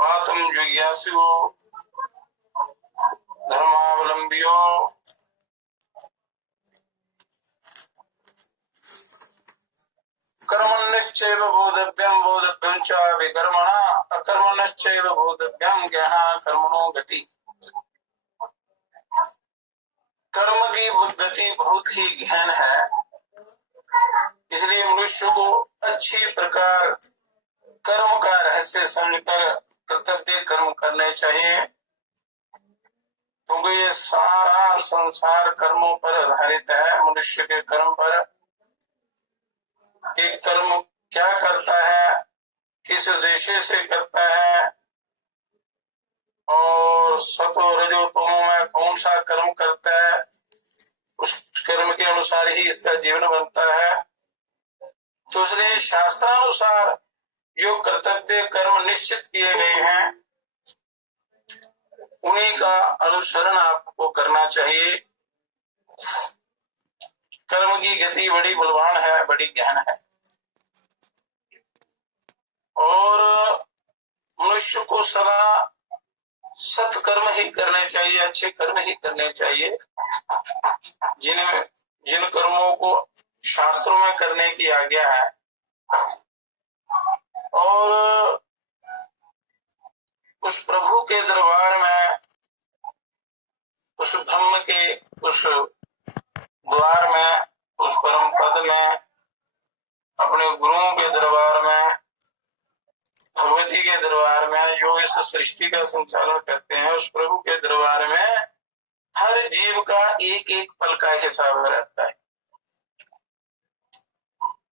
तुम जिज्ञासु धर्मावलंबियों, कर्मण्यश्चैव बोधव्यम बोधव्यम च विकर्मणा अकर्मण्यश्चैव बोधव्यम ज्ञान कर्मणो गति। कर्म की गति बहुत ही गहन है, इसलिए मनुष्य को अच्छी प्रकार कर्म का रहस्य समझकर कर्तव्य कर्म करने चाहिए, क्योंकि ये सारा संसार कर्मों पर आधारित है। मनुष्य के कर्म पर कि कर्म क्या करता है, किस उद्देश्य से करता है, और सतो रजो तमो में कौन सा कर्म करता है, उस कर्म के अनुसार ही इसका जीवन बनता है। तो इसलिए शास्त्रानुसार जो कर्तव्य कर्म निश्चित किए गए हैं, उन्हीं का अनुसरण आपको करना चाहिए। कर्म की गति बड़ी बलवान है, बड़ी गहन है, और मनुष्य को सदा सत्कर्म ही करने चाहिए, अच्छे कर्म ही करने चाहिए। जिन कर्मों को शास्त्रों में करने की आज्ञा है, और उस प्रभु के दरबार में, उस ब्रह्म के उस द्वार में, उस परम पद में, अपने गुरुओं के दरबार में, भगवती के दरबार में, जो इस सृष्टि का संचालन करते हैं, उस प्रभु के दरबार में हर जीव का एक एक पल का हिसाब रहता है।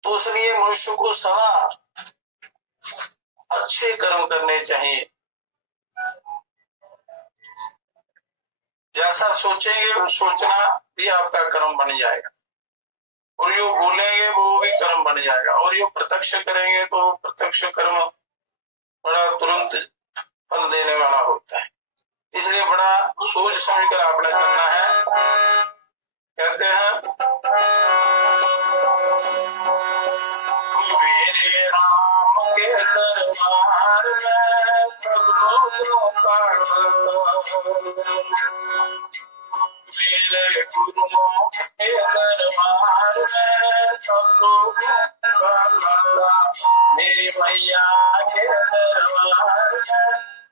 तो इसलिए मनुष्य को सदा अच्छे कर्म करने चाहिए। जैसा सोचेंगे वो सोचना भी आपका कर्म बन जाएगा, और जो बोलेंगे वो भी कर्म बन जाएगा, और जो प्रत्यक्ष करेंगे तो प्रत्यक्ष कर्म बड़ा तुरंत फल देने वाला होता है। इसलिए बड़ा सोच समझ कर आपने करना है। कहते हैं मेरे राम के दरबार में सब लोगों का, मेरे गुरुओं के दरबार में सब लोगों का, मेरी मैया के दरबार में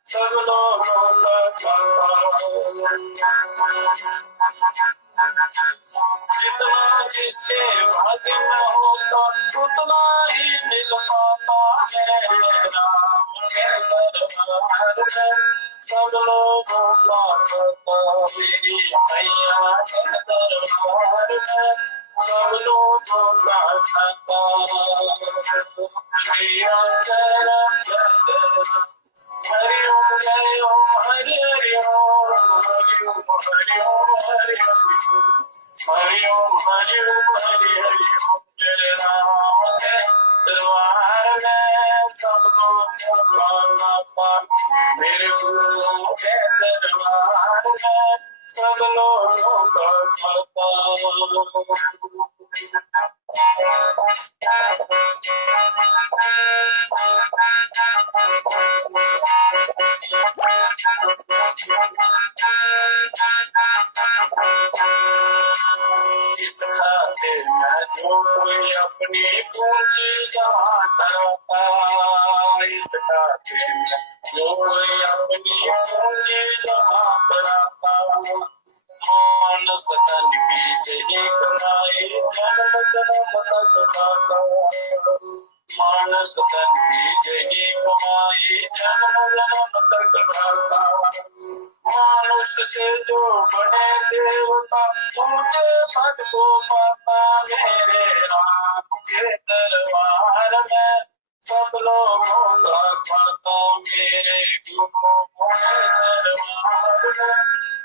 सब लोगों का। जितना जिसके भाग्य में होता उतना ही मिल पाता है। राम के दरबार में सब लोगों का, मेरी मैया के दरबार में सब लोगों का। श्री राम जय राम जय हरि ओम जय ओम हरि हरि ओम हरि ओम हरि ओम हरि हरि ओम हरि ओम हरि हरि ओम। मेरे राम के दरबार में सब लोग, मेरे गुरु के दरबार में सब लोगों का। जिस खातिर में जो कोई अपनी पूंजी जमा करता, इस खातिर में जो कोई अपनी पूंजी जमा कराता, मानस तन की जही कमाई जन्म जन्म तक गाता, मानस तन की जही कमाई जन्म जन्म तक गाता। मानुष से जो बने देवता ऊंचे पद को पाता, मेरे राम के दरबार में सब लोगों का खाता, मेरे गुरु के दरबार में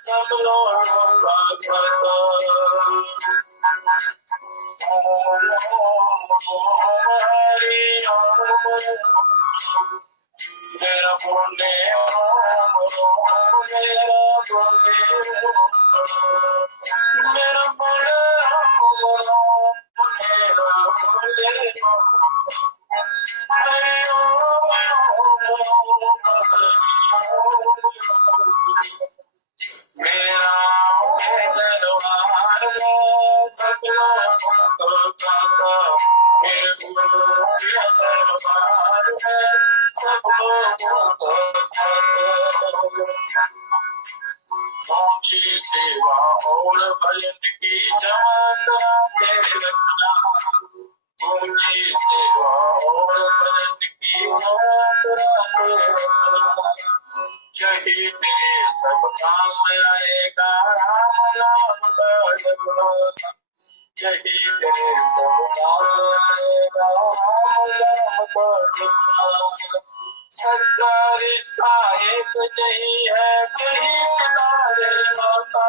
सब लोगों का खाता। हरि ओम मेरा बोले ओम ओम, मेरा बोले मेरा बोले ओम ओम, मेरा बोले ओम हरि ओम ओम हरि सब लोगों का उनकी सेवा और भजन की जमाना के रखना, उनकी सेवा और भजन की जमाना के रखना, यही मेरे सब काम आएगा राम नाम का जपना, यही तेरे सब काम आएगा राम नाम का जपना। सच्चा रिश्ता एक नहीं है कहीं किनारे माता,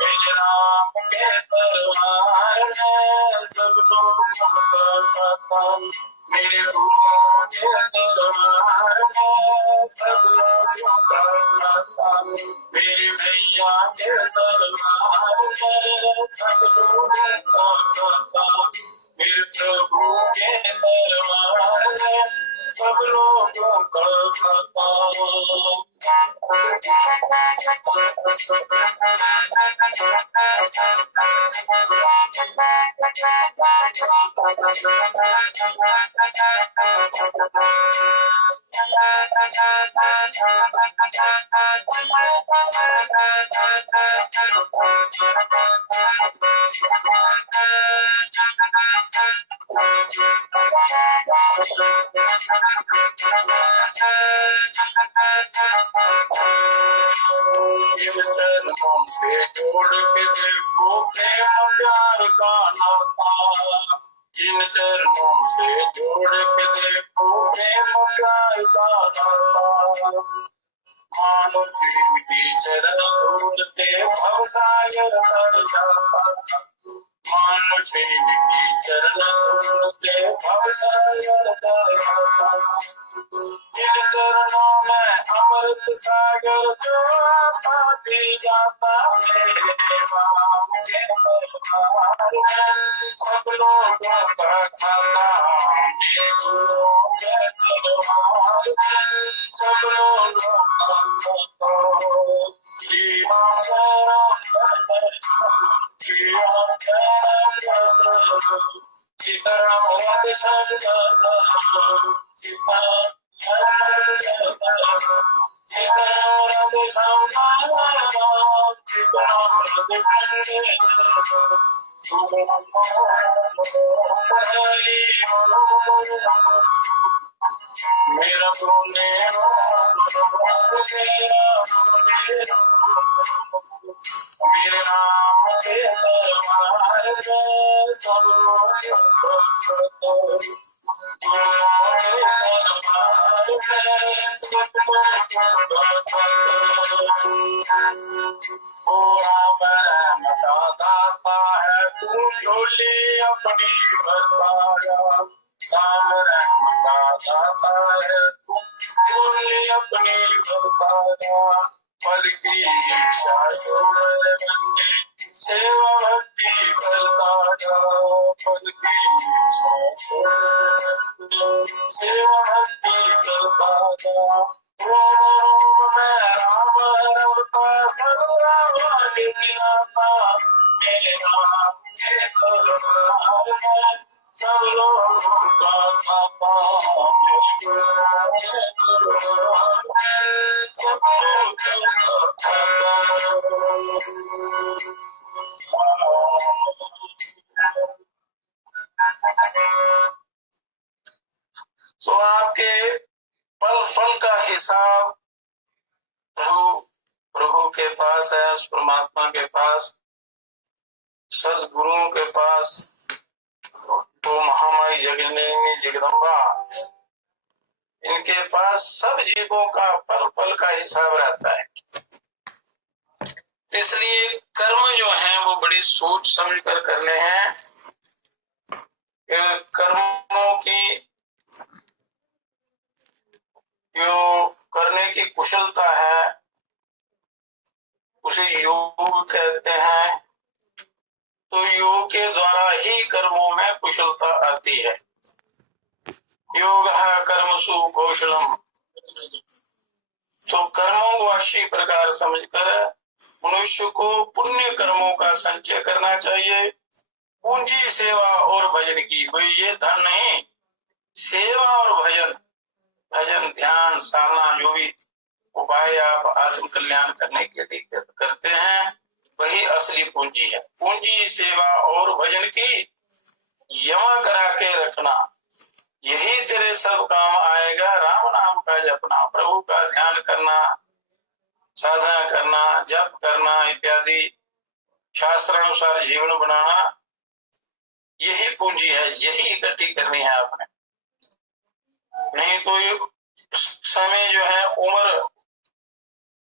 मेरे नाम के दरबार में सब लोग चमकता, मेरे गुरुओं के दरबार में सब लोग चमकता, मेरे भैया के दरबार में सब लोग चमकता, मेरे प्रभु के दरबार में सब लोगों का जिन चरणों से जोड़ के देखो प्रेम प्यार का नाता, जिन चरणों से जोड़ के देखो प्रेम प्यार का नाता, मानुष की चरण धूल से भवसागर तर जाता, मानुष की चरण धूल से भवसागर तर जाता, जिन चरणों में अमृत सागर जो पी जाता, मेरे राम के दरबार में सब लोगों का खाता, मेरे गुरुओं के दरबार में सब लोगों का खाता। श्री राम जय राम जय श्री राम जय राम, सीताराम राधे श्याम सीताराम सीताराम राधे श्याम सीताराम राधे मेरा तूने मेरे नाम के दरबार में सब दाता है तू झोली अपनी भरवाया, राम रहम का दाता है तू झोली अपनी भरवाया, फल की इच्छा छोड़ बंदे सेवा भक्ति करता जाओ, फल की इच्छा छोड़ सेवा भक्ति करता जाओ, रोम में राम रमता सर्वा वाली पिलाता, मेरे राम के दरबार में सब लोगों का छापा, मेरे गुरुओं के दरबार में सब लोगों का छापा। तो आपके पल पल का हिसाब प्रभु के पास है, उस परमात्मा के पास, सदगुरुओं के पास, वो महामाई जगन्नाथ जगदम्बा, इनके पास सब जीवों का पल पल का हिसाब रहता है। इसलिए कर्म जो हैं वो बड़ी सोच समझ कर करने हैं। कर्मों की जो करने की कुशलता है उसे योग कहते हैं। तो योग के द्वारा ही कर्मों में कुशलता आती है। योग है कर्मसु कौशलम। तो कर्मों को अच्छी प्रकार समझकर मनुष्य को पुण्य कर्मों का संचय करना चाहिए। पूंजी सेवा और भजन की, कोई ये धन नहीं, सेवा और भजन, भजन ध्यान साधना जो भी उपाय आप आत्म कल्याण करने के लिए करते हैं वही असली पूंजी है। पूंजी सेवा और भजन की यमा करा के रखना, यही तेरे सब काम आएगा। राम नाम का जपना, प्रभु का ध्यान करना, साधना करना, जप करना इत्यादि शास्त्रानुसार जीवन बनाना, यही पूंजी है, यही इकट्ठी करनी है आपने। नहीं तो ये समय जो है उम्र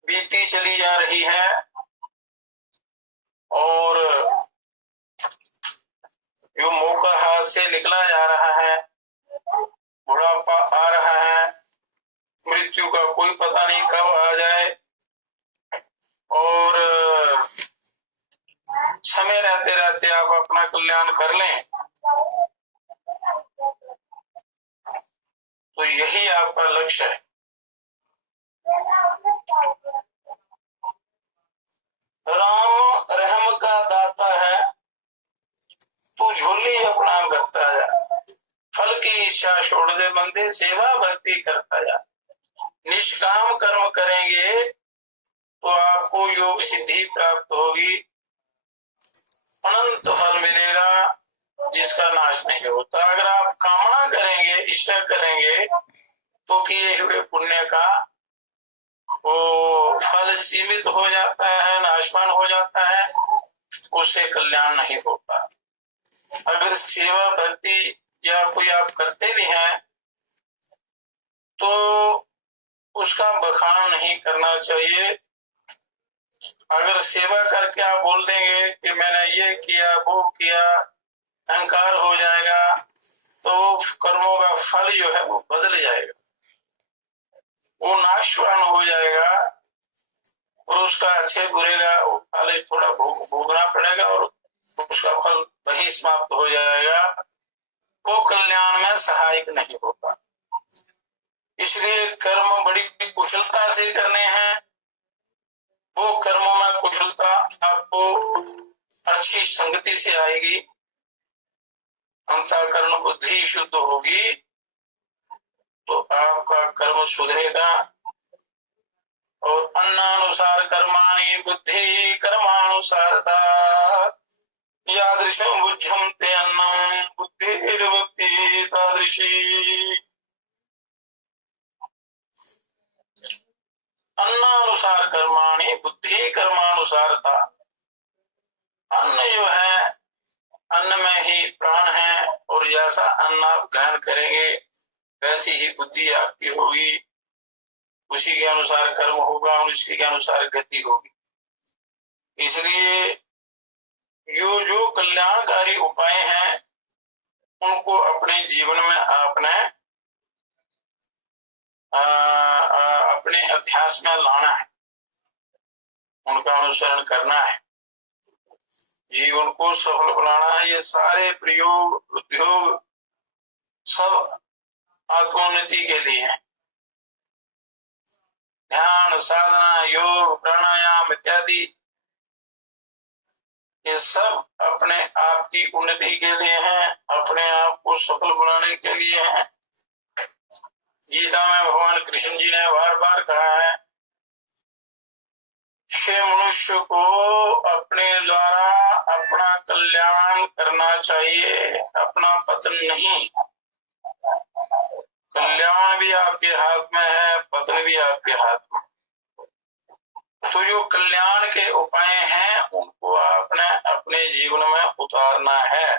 बीती चली जा रही है और जो मौका हाथ से निकला जा रहा है, बुढ़ापा आ रहा है, मृत्यु का कोई पता नहीं कब आ जाए, और समय रहते रहते आप अपना कल्याण कर लें तो यही आपका लक्ष्य है। राम रहम का दाता है, तू झोली अपना करता जा, फल की इच्छा छोड़ दे बंदे, सेवा भक्ति करता जा। निष्काम कर्म करेंगे तो आपको योग सिद्धि प्राप्त होगी, अनंत फल मिलेगा जिसका नाश नहीं होता। अगर आप कामना करेंगे, इच्छा करेंगे तो किए हुए पुण्य का वो फल सीमित हो जाता है, नाशवान हो जाता है, उससे कल्याण नहीं होता। अगर सेवा भक्ति या कोई आप करते भी हैं तो उसका बखान नहीं करना चाहिए। अगर सेवा करके आप बोल देंगे कि मैंने ये किया वो किया, अहंकार हो जाएगा तो कर्मों का फल जो है वो बदल जाएगा, वो नाशवान हो जाएगा और उसका अच्छे बुरे का फल थोड़ा भोगना पड़ेगा और उसका फल वही समाप्त हो जाएगा, वो कल्याण में सहायक नहीं होता। इसलिए कर्म बड़ी कुशलता से करने हैं। वो कर्मों में कुशलता आपको अच्छी संगति से आएगी, अंतःकरण बुद्धि शुद्ध होगी तो आपका कर्म सुधरेगा। और अन्नानुसार कर्माणि बुद्धि कर्मानुसारता, यादृशं बुद्धंते अन्नं बुद्धिर्भक्ति तादृशी। अन्नानुसार कर्माणि बुद्धि कर्मानुसारता, अन्न जो है अन्न में ही प्राण है और जैसा अन्न आप ग्रहण करेंगे वैसी ही बुद्धि आपकी होगी, उसी के अनुसार कर्म होगा, उसी के अनुसार गति होगी। इसलिए जो कल्याणकारी उपाय हैं उनको अपने जीवन में आपने अपने अभ्यास में लाना है, उनका अनुसरण करना है, जीवन को सफल बनाना है। ये सारे प्रयोग उद्योग सब आत्मोन्नति के लिए है। ध्यान साधना योग प्राणायाम इत्यादि ये सब अपने आप की उन्नति के लिए हैं, अपने आप को सफल बनाने के लिए हैं। गीता में भगवान कृष्ण जी ने बार बार कहा है कि मनुष्य को अपने द्वारा अपना कल्याण करना चाहिए, अपना पतन नहीं। कल्याण भी आपके हाथ में है, पतन भी आपके हाथ में। तो जो कल्याण के उपाय हैं उनको आपने अपने जीवन में उतारना है।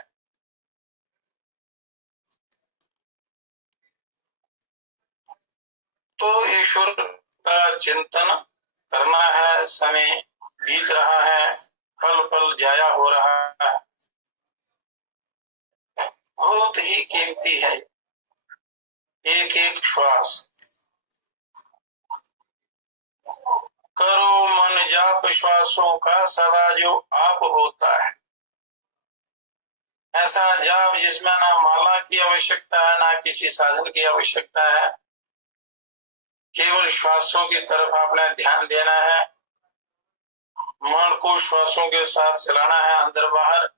तो ईश्वर का चिंतन करना है। समय बीत रहा है, पल पल जाया हो रहा है, बहुत ही कीमती है एक एक श्वास। करो मन जाप श्वासों का सदा जो आप होता है। ऐसा जाप जिसमें ना माला की आवश्यकता है, ना किसी साधन की आवश्यकता है, केवल श्वासों की तरफ आपने ध्यान देना है, मन को श्वासों के साथ चलाना है अंदर बाहर,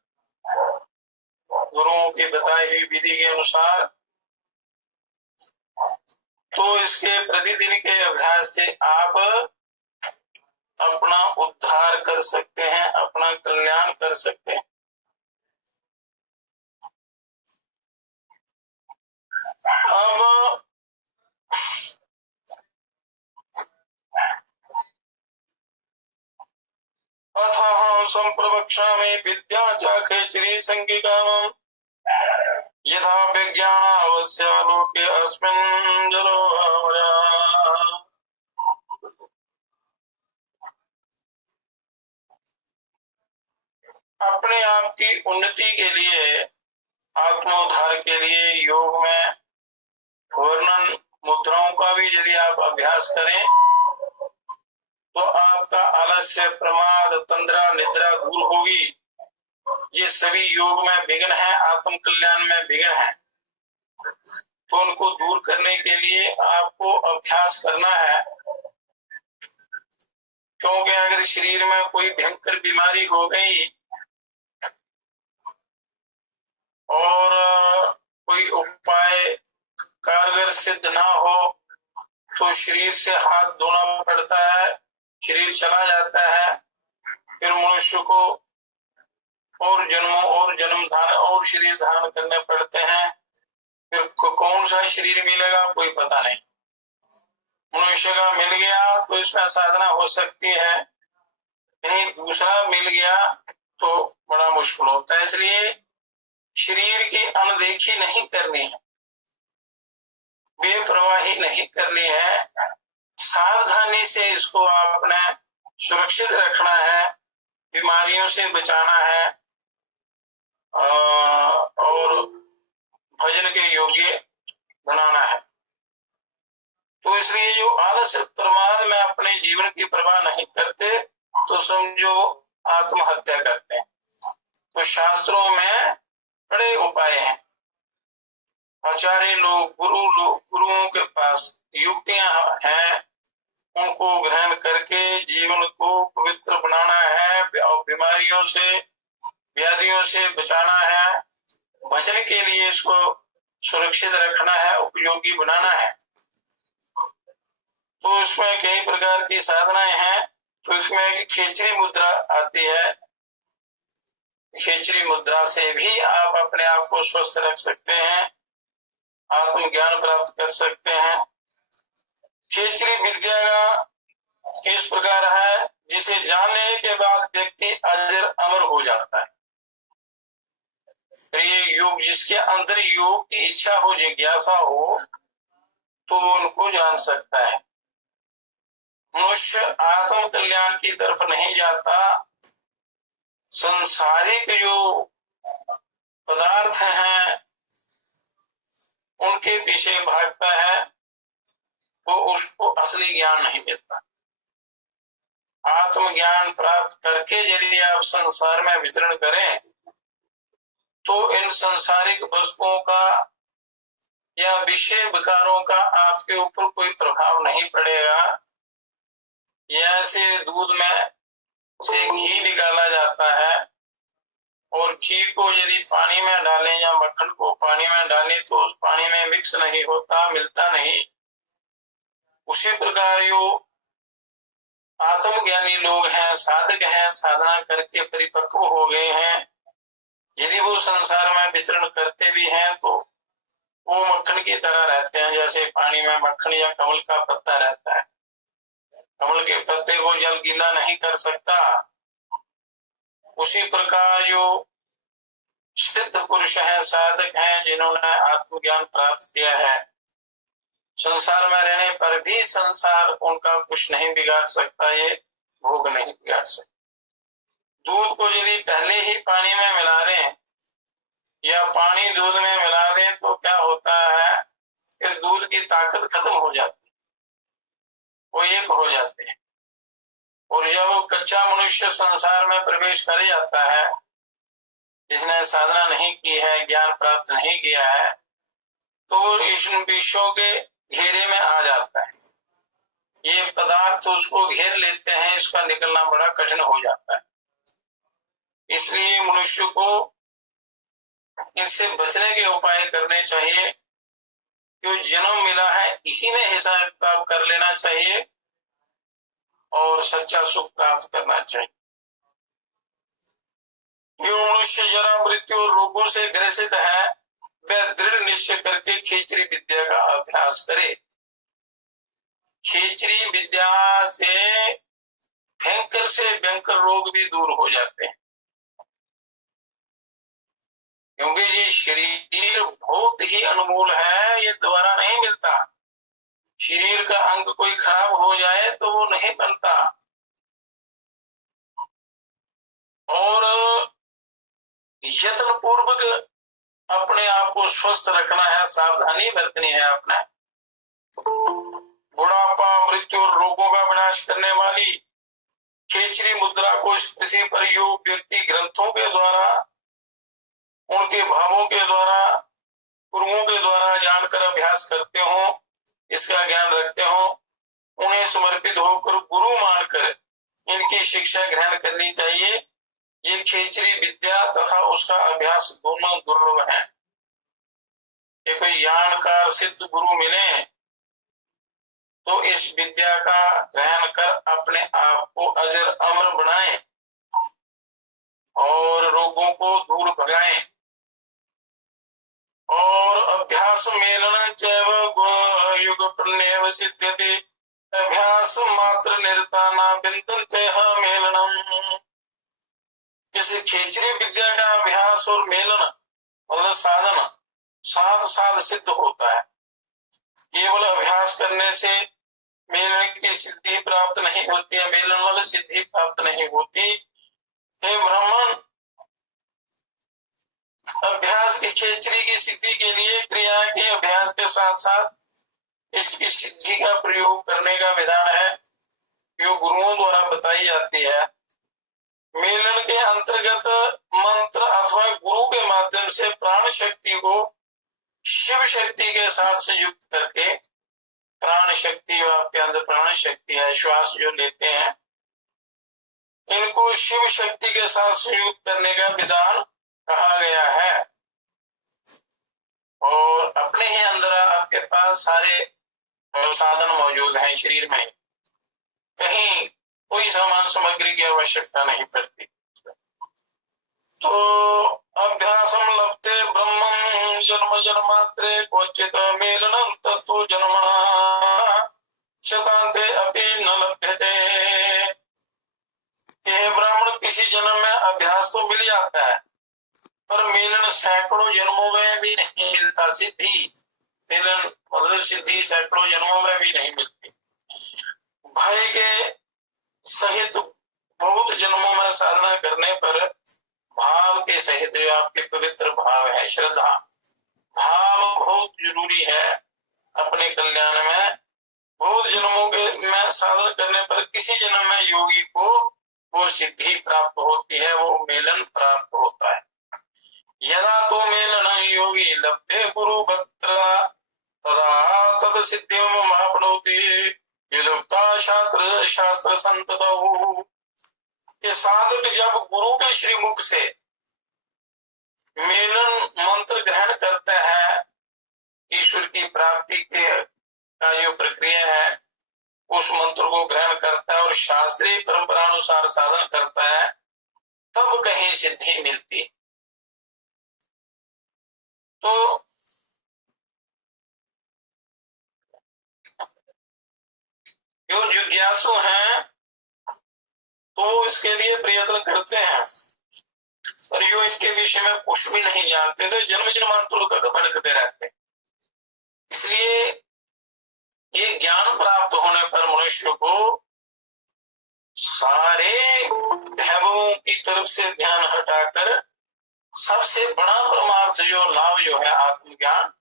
गुरुओं की बताई हुई विधि के अनुसार। तो इसके प्रतिदिन के अभ्यास से आप अपना उद्धार कर सकते हैं, अपना कल्याण कर सकते हैं। अब अथाहं संप्रवक्ष्यामि विद्या च खेचरी संगिकामं यथा विज्ञानावस्य लोके अस्मिन् जलो आमया। अपने आप की उन्नति के लिए, आत्मोद्धार के लिए योग में वर्णन मुद्राओं का भी यदि आप अभ्यास करें तो आपका आलस्य, प्रमाद, तंद्रा, निद्रा दूर होगी। ये सभी योग में विघ्न है, आत्म कल्याण में विघ्न है। तो उनको दूर करने के लिए आपको अभ्यास करना है। क्योंकि अगर शरीर में कोई भयंकर बीमारी हो गई और कोई उपाय कारगर सिद्ध ना हो तो शरीर से हाथ धोना पड़ता है, शरीर चला जाता है, फिर मनुष्य को और जन्मों और जन्म धारण और शरीर धारण करने पड़ते हैं। फिर कौन सा शरीर मिलेगा कोई पता नहीं। मनुष्य का मिल गया तो इसमें साधना हो सकती है, कहीं दूसरा मिल गया तो बड़ा मुश्किल होता है। इसलिए शरीर की अनदेखी नहीं करनी है, बेपरवाही नहीं करनी है, सावधानी से इसको आपने सुरक्षित रखना है, बीमारियों से बचाना है और भजन के योग्य बनाना है। तो इसलिए जो आलस्य प्रमाद में अपने जीवन की परवाह नहीं करते तो समझो आत्महत्या करते हैं। तो शास्त्रों में बड़े उपाय हैं। आचार्य लोग, गुरुओं के पास युक्तियां हैं, उनको ग्रहण करके जीवन को पवित्र बनाना है और बीमारियों से, व्याधियों से बचाना है। भजन के लिए इसको सुरक्षित रखना है, उपयोगी बनाना है। तो इसमें कई प्रकार की साधनाएं हैं। तो इसमें खेचरी मुद्रा आती है। खेचरी मुद्रा से भी आप अपने आप को स्वस्थ रख सकते हैं, आत्मज्ञान प्राप्त कर सकते हैं। खेचरी विद्या इस प्रकार है जिसे जानने के बाद व्यक्ति अजर अमर हो जाता है। ये योग, जिसके अंदर योग की इच्छा हो, जिज्ञासा हो, तो उनको जान सकता है। मनुष्य आत्म कल्याण की तरफ नहीं जाता, संसारिक जो पदार्थ हैं उनके पीछे भागता है, तो उसको असली ज्ञान नहीं मिलता। आत्मज्ञान प्राप्त करके यदि आप संसार में विचरण करें तो इन संसारिक वस्तुओं का या विषय विकारों का आपके ऊपर कोई प्रभाव नहीं पड़ेगा। जैसे दूध में से घी निकाला जाता है और घी को यदि पानी में डालें या मक्खन को पानी में डालें तो उस पानी में मिक्स नहीं होता, मिलता नहीं। उसी प्रकार जो आत्मज्ञानी लोग हैं, साधक हैं, साधना करके परिपक्व हो गए हैं, यदि वो संसार में विचरण करते भी हैं तो वो मक्खन की तरह रहते हैं। जैसे पानी में मक्खन या कमल का पत्ता रहता है, कमल के पत्ते को जल गीला नहीं कर सकता। उसी प्रकार जो सिद्ध पुरुष हैं, साधक हैं, जिन्होंने आत्मज्ञान प्राप्त किया है, संसार में रहने पर भी संसार उनका कुछ नहीं बिगाड़ सकता, ये भोग नहीं बिगाड़ सकता। दूध को यदि पहले ही पानी में मिला दें या पानी दूध में मिला दें तो क्या होता है, फिर दूध की ताकत खत्म हो जाती है, वो एक हो जाते हैं। और जब वो कच्चा मनुष्य संसार में प्रवेश कर जाता है, जिसने साधना नहीं की है, ज्ञान प्राप्त नहीं किया है, तो इस विषयों के घेरे में आ जाता है। ये पदार्थ उसको घेर लेते हैं, इसका निकलना बड़ा कठिन हो जाता है। इसलिए मनुष्य को इनसे बचने के उपाय करने चाहिए। जो जन्म मिला है इसी में हिसाब किताब कर लेना चाहिए और सच्चा सुख प्राप्त करना चाहिए। जो मनुष्य जरा मृत्यु और रोगों से ग्रसित है वह दृढ़ निश्चय करके खेचरी विद्या का अभ्यास करे। खेचरी विद्या से भयंकर रोग भी दूर हो जाते हैं, क्योंकि ये शरीर बहुत ही अनमोल है, ये दोबारा नहीं मिलता। शरीर का अंग कोई खराब हो जाए तो वो नहीं बनता, और यत्न पूर्वक अपने आप को स्वस्थ रखना है, सावधानी बरतनी है। अपना बुढ़ापा, मृत्यु और रोगों का विनाश करने वाली खेचरी मुद्रा को पृथ्वी पर योग व्यक्ति ग्रंथों के द्वारा, उनके भावों के द्वारा, गुरुओं के द्वारा जानकर अभ्यास करते हो, इसका ज्ञान रखते हो, उन्हें समर्पित होकर गुरु मानकर इनकी शिक्षा ग्रहण करनी चाहिए। ये खेचरी विद्या तथा उसका अभ्यास दोनों दुर्लभ है। ये कोई ज्ञानकार सिद्ध गुरु मिले तो इस विद्या का ग्रहण कर अपने आप को अजर अमर बनाएं और रोगों को दूर भगाएं। और अभ्यास मेलन चैव युग प्रणेव सिद्ध्यति अभ्यास मात्र निर्ताना बिंदन्ते मेलनम। इस खेचरी विद्या का अभ्यास और मेलन मतलब साधन साथ साथ सिद्ध होता है। केवल अभ्यास करने से मेलन की सिद्धि प्राप्त नहीं होती है, मेलन वाली सिद्धि प्राप्त नहीं होती। हे ब्राह्मण, अभ्यास की खेचरी की सिद्धि के लिए क्रिया के अभ्यास के साथ साथ इसकी सिद्धि का प्रयोग करने का विधान है, जो गुरुओं द्वारा बताई जाती है। मेलन के अंतर्गत मंत्र अथवा गुरु के माध्यम से प्राण शक्ति को शिव शक्ति के साथ संयुक्त करके, प्राण शक्ति आपके अंदर प्राण शक्ति है, श्वास जो लेते हैं, इनको शिव शक्ति के साथ संयुक्त करने का विधान कहा गया है। और अपने ही अंदर आपके पास सारे साधन मौजूद हैं शरीर में, कहीं कोई सामान सामग्री की आवश्यकता नहीं पड़ती। तो अभ्यासम लभते ब्रह्मं जन्म जन्मांतरे क्वचित मेलनं तत्तु जन्मना शतान्ते अपि न लभ्यते। ये ब्राह्मण किसी जन्म में अभ्यास तो मिल जाता है, पर मेलन सैकड़ों जन्मों में भी नहीं मिलता। सिद्धि मेलन मतलब सिद्धि सैकड़ों जन्मों में भी नहीं मिलती। भय के सहित बहुत जन्मों में साधना करने पर भाव के सहित, आपके पवित्र भाव है, श्रद्धा भाव बहुत जरूरी है अपने कल्याण में। बहुत जन्मों के में साधना करने पर किसी जन्म में योगी को वो सिद्धि प्राप्त होती है, वो मेलन प्राप्त होता है। यदा तो मेलन योगी लभते गुरु भक्त तदा तद सिद्धिम आपनोति युक्ता शास्त्र शास्त्र संततौ। ये साधक जब गुरु के श्रीमुख से मेलन मंत्र ग्रहण करता है, ईश्वर की प्राप्ति के का जो प्रक्रिया है उस मंत्र को ग्रहण करता है और शास्त्रीय परंपरा अनुसार साधन करता है, तब कहीं सिद्धि मिलती। तो जो जिज्ञासु हैं तो इसके लिए प्रयत्न करते हैं, पर जो इसके विषय में कुछ भी नहीं जानते तो जन्म जन्मांतरों तक भटकते रहते। इसलिए ये ज्ञान प्राप्त होने पर मनुष्य को सारे भैभवों की तरफ से ध्यान हटाकर सबसे बड़ा परमार्थ जो लाभ जो है आत्मज्ञान,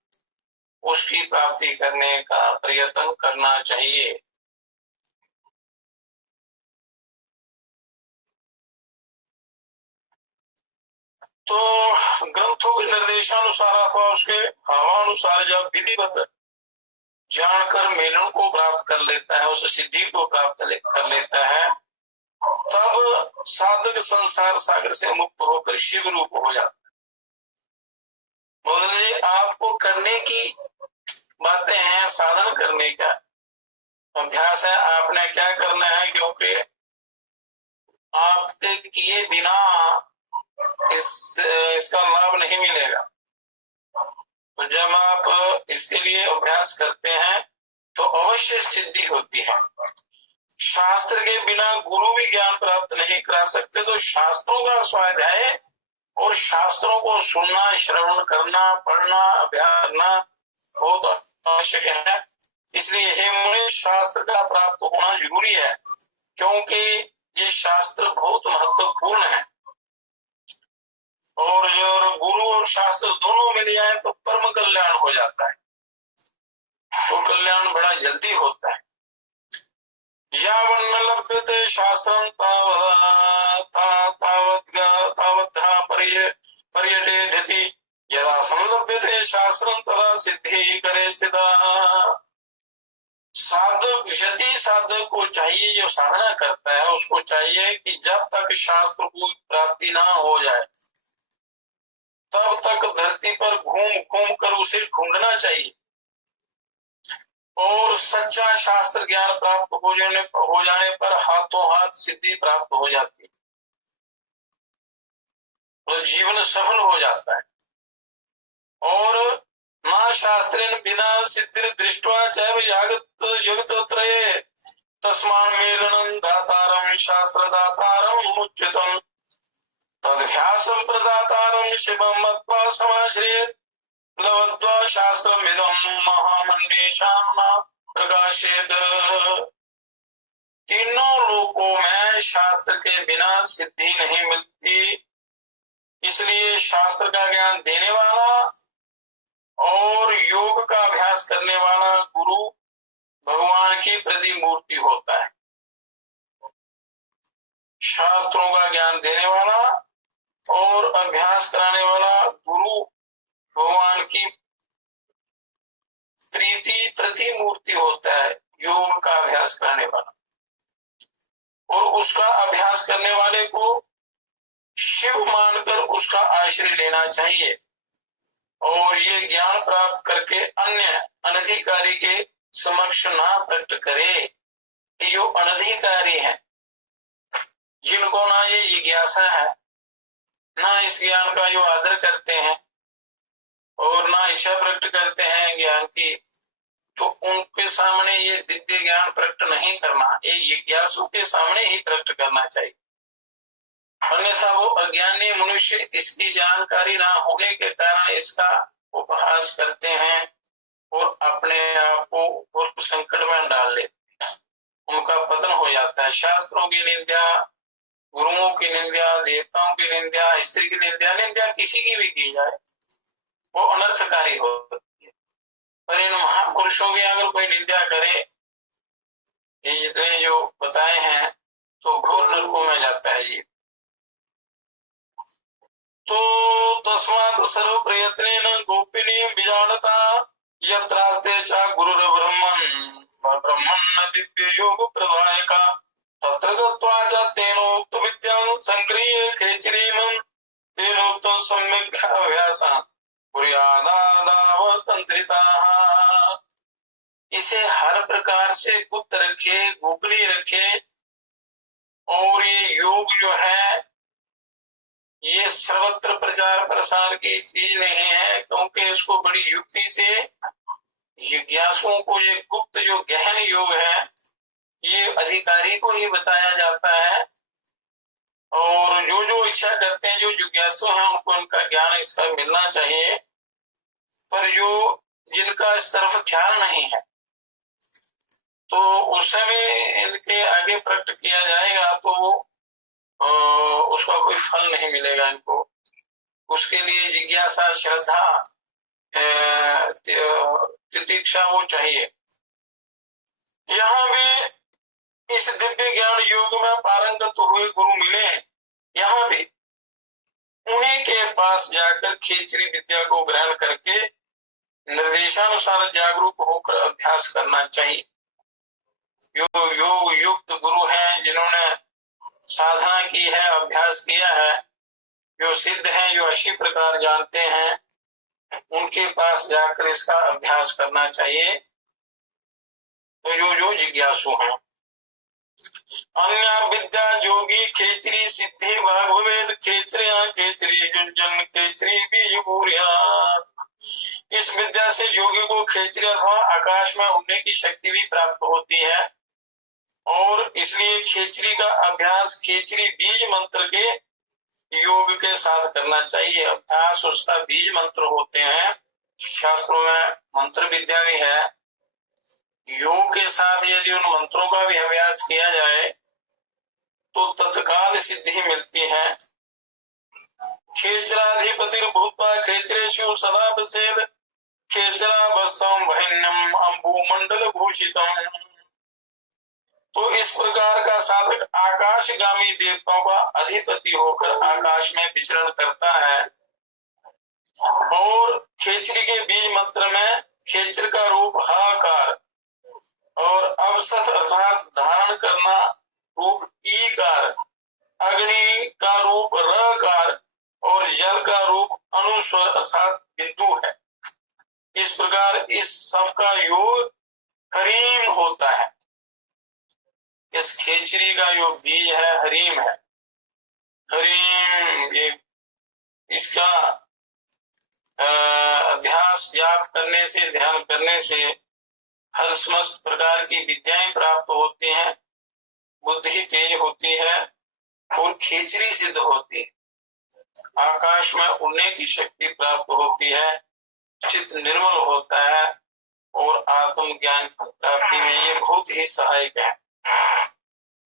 उसकी प्राप्ति करने का प्रयत्न करना चाहिए। तो ग्रंथों के निर्देशानुसार अथवा उसके भावानुसार जब विधिवत जानकर मेलन को प्राप्त कर लेता है, उस सिद्धि को प्राप्त कर लेता है, तब साधक संसार सागर से मुक्त होकर शिव रूप हो जाता है। बोले आपको करने की बातें हैं साधन करने का अभ्यास है। आपने क्या करना है, क्योंकि आपके किए बिना इसका लाभ नहीं मिलेगा। तो जब आप इसके लिए अभ्यास करते हैं तो अवश्य सिद्धि होती है। शास्त्र के बिना गुरु भी ज्ञान प्राप्त नहीं करा सकते, तो शास्त्रों का स्वाध्याय और शास्त्रों को सुनना, श्रवण करना, पढ़ना, अभ्यास करना बहुत आवश्यक है। इसलिए हे मुनि, शास्त्र का प्राप्त होना जरूरी है, क्योंकि ये शास्त्र बहुत महत्वपूर्ण है। और जो गुरु और शास्त्र दोनों मिल जाए तो परम कल्याण हो जाता है, तो कल्याण बड़ा जल्दी होता है। यावन्न लभ्यते शास्त्रं तावद्धा पर्यटेति यदा संलभ्यते शास्त्रं तदा सिद्धि करे स्थिता। साधक यदि साधक को चाहिए, जो साधना करता है उसको चाहिए कि जब तक शास्त्र को प्राप्ति ना हो जाए तब तक धरती पर घूम घूम कर उसे ढूंढना चाहिए, और सच्चा शास्त्र ज्ञान प्राप्त हो जाने पर हाथों हाथ सिद्धि प्राप्त हो जाती है, तो जीवन सफल हो जाता है। और ना शास्त्रेण बिना सिद्धि दृष्ट्वा चैव जगतत्रये तस्मान् मेलनं दातारं शास्त्र दातारं मुच्यतम् तदभ्यासं प्रदातारं शिवं मत्वा समाश्रयेत् लब्ध्वा शास्त्रमिदं महामन्वेषां प्रकाशेत। तीनों लोकों में शास्त्र के बिना सिद्धि नहीं मिलती, इसलिए शास्त्र का ज्ञान देने वाला और योग का अभ्यास करने वाला गुरु भगवान की प्रतिमूर्ति होता है। शास्त्रों का ज्ञान देने वाला और अभ्यास कराने वाला गुरु भगवान की प्रीति प्रतिमूर्ति होता है, योग का अभ्यास कराने वाला। और उसका अभ्यास करने वाले को शिव मानकर उसका आश्रय लेना चाहिए, और ये ज्ञान प्राप्त करके अन्य अनधिकारी के समक्ष ना प्रकट करे। जो अनधिकारी है, जिनको ना ये जिज्ञासा है, ना इस ज्ञान का जो आदर करते हैं और ना इच्छा प्रकट करते हैं ज्ञान की, तो उनके सामने ये दिव्य ज्ञान प्रकट नहीं करना, ये जिज्ञासु के सामने ही प्रकट करना चाहिए। अन्यथा वो अज्ञानी मनुष्य इसकी जानकारी ना होने के कारण इसका उपहास करते हैं और अपने आप को और संकट में डाल लेते हैं, उनका पतन हो जाता है। शास्त्रों की निंदा, गुरुओं की निंदा, देवताओं की निंदा, स्त्री की निंदा किसी की भी की जाए वो अनर्थकारी होती है। पर इन महापुरुषों की अगर कोई निंदा करे, ये जितने जो बताए हैं, तो घोर नरकों में जाता है जीव। तो तस्मात् सर्व प्रयत्नेन गोपिनी बीजानता यत्रास्ते च गुरुर्ब्रह्मन् दिव्य योग प्रदायका तत्र गत्वा च तेनोक्त विद्यां संगृह्य खेचरीं तेनोक्त सम्यक् अभ्यासं कुर्यादावतंत्रिताः। इसे हर प्रकार से गुप्त रखे, गोपनीय रखे, और ये योग जो है ये सर्वत्र प्रचार प्रसार की चीज नहीं है, क्योंकि इसको बड़ी युक्ति से जिज्ञासुओं को ये गुप्त जो गहन योग है ये अधिकारी को ही बताया जाता है, और जो इच्छा करते हैं, जो जिज्ञासु हैं, उनको उनका ज्ञान इसका मिलना चाहिए। पर जो जिनका इस तरफ ख्याल नहीं है, तो उस समय इनके आगे प्रकट किया जाएगा तो उसका कोई फल नहीं मिलेगा इनको। उसके लिए जिज्ञासा, श्रद्धा, तितिक्षा वो चाहिए। यहाँ भी इस दिव्य ज्ञान योग में पारंगत हुए गुरु मिले, यहाँ भी उन्हीं के पास जाकर खेचरी विद्या को ग्रहण करके निर्देशानुसार जागरूक होकर अभ्यास करना चाहिए। योग युक्त गुरु हैं, जिन्होंने साधना की है, अभ्यास किया है, जो सिद्ध हैं, जो अच्छी प्रकार जानते हैं, उनके पास जाकर इसका अभ्यास करना चाहिए। तो जो जिज्ञासु हैं। अन्य विद्या जोगी खेचरी सिद्धि भागवेद खेचरिया खेचरी गुंजन खेचरी बीज भूरिया। इस विद्या से योगी को खेचरी अथवा आकाश में उड़ने की शक्ति भी प्राप्त होती है और इसलिए खेचरी का अभ्यास खेचरी बीज मंत्र के योग के साथ करना चाहिए। अभ्यास उसका बीज मंत्र होते हैं। शास्त्रों में मंत्र विद्या भी है। योग के साथ यदि उन मंत्रों का भी अभ्यास किया जाए तो तत्काल सिद्धि मिलती है। खेचराधिपति भूत्वा खेचरेषु सदा बसेद खेचरावस्तम वहिन्यम अंबुमंडल भूषितम। तो इस प्रकार का साधक आकाशगामी देवताओं का अधिपति होकर आकाश में विचरण करता है और खेचरी के बीज मंत्र में खेचर का रूप हाकार और अवसत अर्थात धारण करना रूप ईकार, अग्नि का रूप रकार और जल का रूप अनुस्वर अर्थात बिंदु है। इस प्रकार इस सब का योग हरीम होता है। इस खेचरी का जो बीज है हरीम है। हरीम ये इसका अभ्यास जाप करने से ध्यान करने से हर समस्त प्रकार की विद्याएं प्राप्त होती हैं, बुद्धि तेज होती है और खेचरी सिद्ध होती है। आकाश में उड़ने की शक्ति प्राप्त होती है, चित्त निर्मल होता है और आत्म ज्ञान प्राप्ति में ये बहुत ही सहायक है।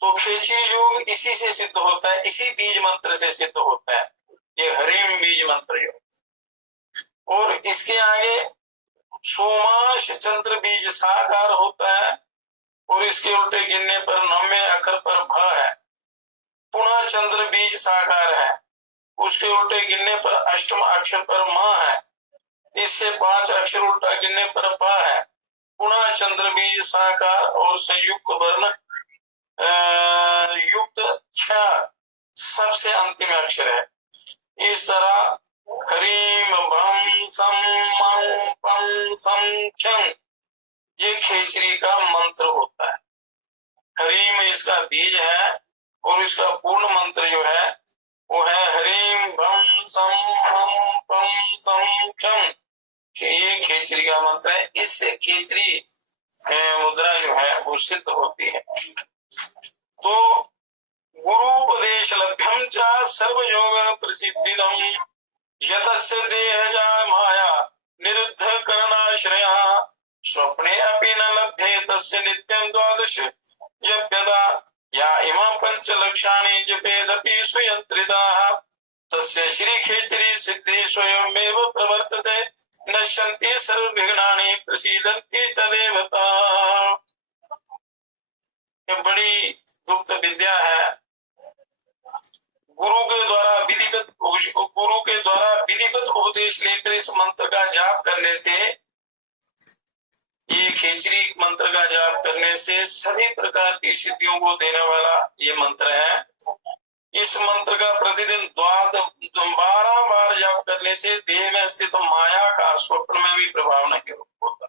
तो खेचरी योग इसी से सिद्ध होता है, इसी बीज मंत्र से सिद्ध होता है, ये हरिम बीज मंत्र योग। और इसके आगे सोमाश चंद्र बीज साकार होता है और इसके उल्टे गिनने पर 9वें अक्षर पर भ है। पुनः चंद्र बीज साकार है, उसके उल्टे गिनने पर 8वें अक्षर पर म है। इससे 5 अक्षर उल्टा गिनने पर प है। पुनः चंद्र बीज साकार और संयुक्त वर्ण युक्त 6 सबसे अंतिम अक्षर है। इस तरह हरीम भम सम मं पम सम क्षं ये खेचरी का मंत्र होता है। हरीम इसका बीज है और इसका पूर्ण मंत्र जो है वो है हरीम भम सम मं पम सम क्षं। ये खेचरी का मंत्र है। इससे खेचरी मुद्रा जो है वो सिद्ध होती है। तो गुरुपदेश लभ्यम च सर्वयोग प्रसिद्धिदम यतस्य देहजा माया निरुद्ध करणाश्रया स्वप्ने अपि न लब्धे तस्य नित्यं द्वादश यद्यदा या इमा पंच लक्षाणि जपेदपि सुयंत्रिताः तस्य श्री खेचरी सिद्धि स्वयमेव प्रवर्तते नश्यन्ति सर्वविघ्नानि प्रसीदन्ति च देवता। ये बड़ी गुप्त विद्या है। गुरु के द्वारा विधिवत उपदेश लेकर इस मंत्र का जाप करने से, ये खेचरी मंत्र का जाप करने से सभी प्रकार की सिद्धियों को देने वाला ये मंत्र है। इस मंत्र का प्रतिदिन 12 बार जाप करने से देह में स्थित माया का स्वप्न में भी प्रभाव नहीं होता।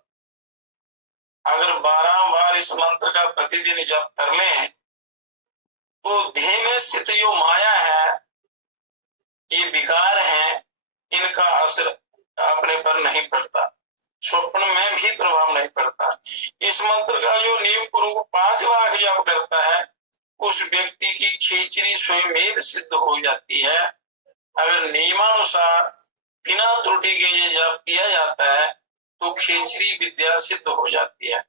अगर 12 बार इस मंत्र का प्रतिदिन जप कर लें तो देह में स्थित जो माया है, ये विकार है, इनका असर अपने पर नहीं पड़ता, स्वप्न में भी प्रभाव नहीं पड़ता। इस मंत्र का जो नियम पूर्वक 5 बार जप करता है उस व्यक्ति की खेचरी स्वयं सिद्ध हो जाती है। अगर नियमानुसार बिना त्रुटि के ये जप किया जाता है तो खेचरी विद्या सिद्ध हो जाती है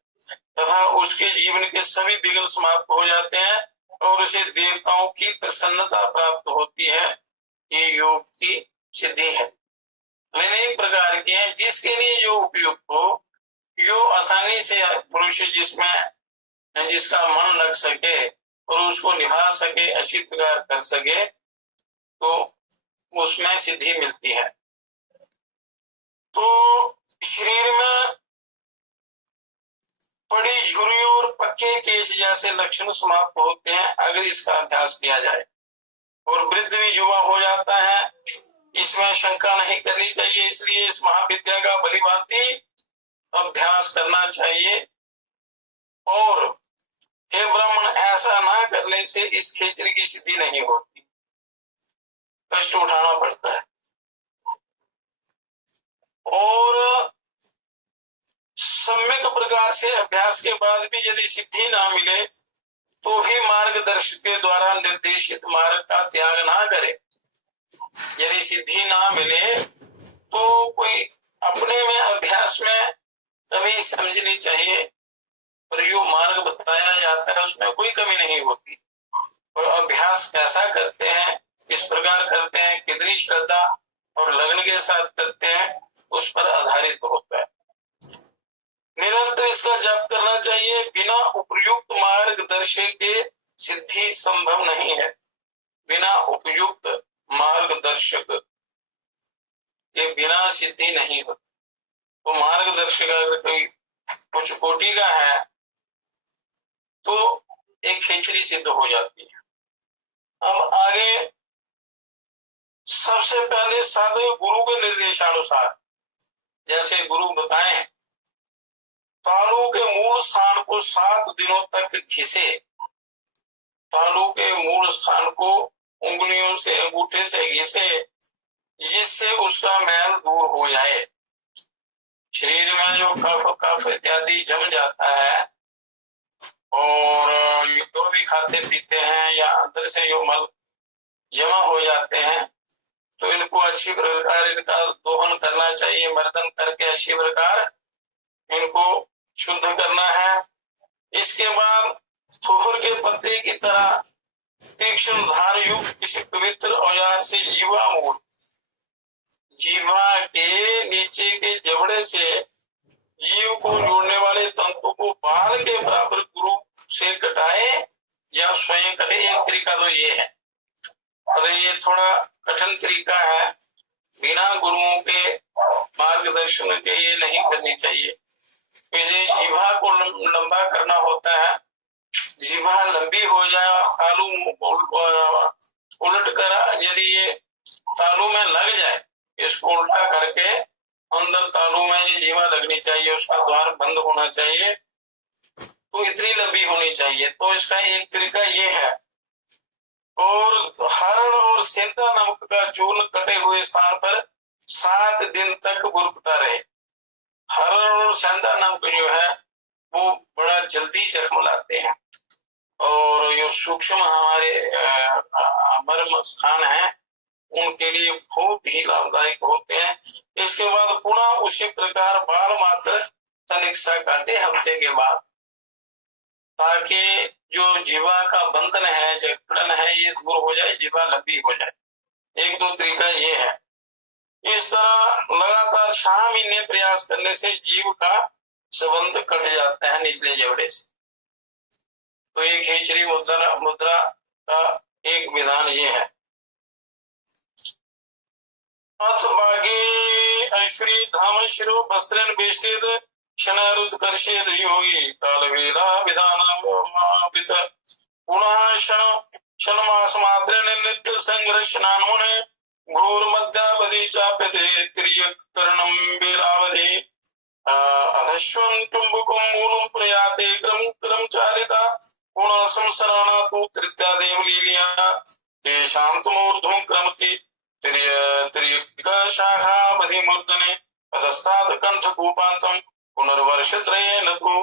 तथा उसके जीवन के सभी विघ्न समाप्त हो जाते हैं और उसे देवताओं की प्रसन्नता प्राप्त होती है। ये योग की सिद्धि है। अनेक प्रकार के हैं, जिसके लिए जो उपयुक्त हो, जो आसानी से मनुष्य जिसका मन लग सके और उसको निभा सके, अच्छी प्रकार कर सके, तो उसमें सिद्धि मिलती है। तो शरीर में बड़ी झुर्रियों और पक्के केश जैसे लक्षण समाप्त होते हैं अगर इसका अभ्यास किया जाए, और वृद्ध भी युवा हो जाता है। इसमें शंका नहीं करनी चाहिए। इसलिए इस महाविद्या का भलीभांति अभ्यास करना चाहिए। और हे ब्राह्मण, ऐसा ना करने से इस खेचरी की सिद्धि नहीं होती, कष्ट उठाना पड़ता है। और सम्यक प्रकार से अभ्यास के बाद भी यदि सिद्धि ना मिले तो भी मार्गदर्शक के द्वारा निर्देशित मार्ग का त्याग ना करे। यदि सिद्धि ना मिले तो कोई अपने में अभ्यास में कमी समझनी चाहिए, पर जो मार्ग बताया जाता है उसमें कोई कमी नहीं होती। और अभ्यास कैसा करते हैं, किस प्रकार करते हैं, कितनी श्रद्धा और लगन के साथ करते हैं, उस पर आधारित होता है। निरंतर इसका जप करना चाहिए। बिना उपयुक्त मार्गदर्शक के सिद्धि संभव नहीं है। बिना उपयुक्त मार्गदर्शक के बिना सिद्धि नहीं होती। तो मार्गदर्शक अगर कोई उच्च कोटि का है तो एक खेचरी सिद्ध हो जाती है। अब आगे सबसे पहले साधु गुरु के निर्देशानुसार, जैसे गुरु बताएं, तालू के मूल स्थान को 7 दिनों तक घिसे। तालू के मूल स्थान को उंगलियों से, अंगूठे से घिसे, जिससे उसका मैल दूर हो जाए। शरीर में जो कफ इत्यादि जम जाता है और जो भी खाते पीते हैं या अंदर से जो मल जमा हो जाते हैं, तो इनको अच्छी प्रकार इनका दोहन करना चाहिए। मर्दन करके अच्छी प्रकार इनको शुद्ध करना है। इसके बाद थोहर के पत्ते की तरह तीक्ष्ण धार युक्त किसी पवित्र औजार से जीवा के नीचे के जबड़े से जीव को जोड़ने वाले तंतु को बाल के बराबर गुरु से कटाए या स्वयं कटे। एक तरीका तो ये है, और ये थोड़ा कठिन तरीका है। बिना गुरुओं के मार्गदर्शन के ये नहीं करनी चाहिए। इसे जीवा को लंबा करना होता है। जीवा लंबी हो जाए, तालू उलट कर यदि ये तालू में लग जाए, इसको उल्टा करके अंदर तालू में ये जीवा लगनी चाहिए, उसका द्वार बंद होना चाहिए, तो इतनी लंबी होनी चाहिए। तो इसका एक तरीका ये है। और हरण और सेंधा नमक का चूर्ण कटे हुए स्थान पर 7 दिन तक बुरकता रहे। हरण और सेंधा नमक जो है वो बड़ा जल्दी जख्म लाते हैं और जो सूक्ष्म हमारे मर्म स्थान है उनके लिए बहुत ही लाभदायक होते हैं। इसके बाद पुनः उसी प्रकार बाल मात्र तनिक सा काटे हफ्ते के बाद, ताकि जो जीवा का बंधन है, जकड़न है, ये दूर हो जाए, जीवा लंबी हो जाए। 1-2 तरीका ये है। इस तरह लगातार 6 महीने प्रयास करने से जीव का संबंध कट जाता है निचले जबड़े से। तो एक खेचरी मुद्रा का एक विधान ये है। अथ बागे ऐश्वरी धाम शिरो वस्त्रन बेष्टित क्षणरुत्कर्षेद योगी कालवेला विधानापित पुनः क्षणमासमात्रेण नित्य संघर्षणान्मुने घोर मध्यावधि चाप्यते तिर्यकर्णं वेलावधि अधश्वं चुम्बकं मूलं प्रयाते क्रम चालिता पुनः संसरणा तु तृतीया देवलीलिया तेषां तुमूर्ध्वं क्रमति शाखावधिमूर्धने पदस्तात् कण्ठकूपान्तं पुनर्वर्षत्रयेन तु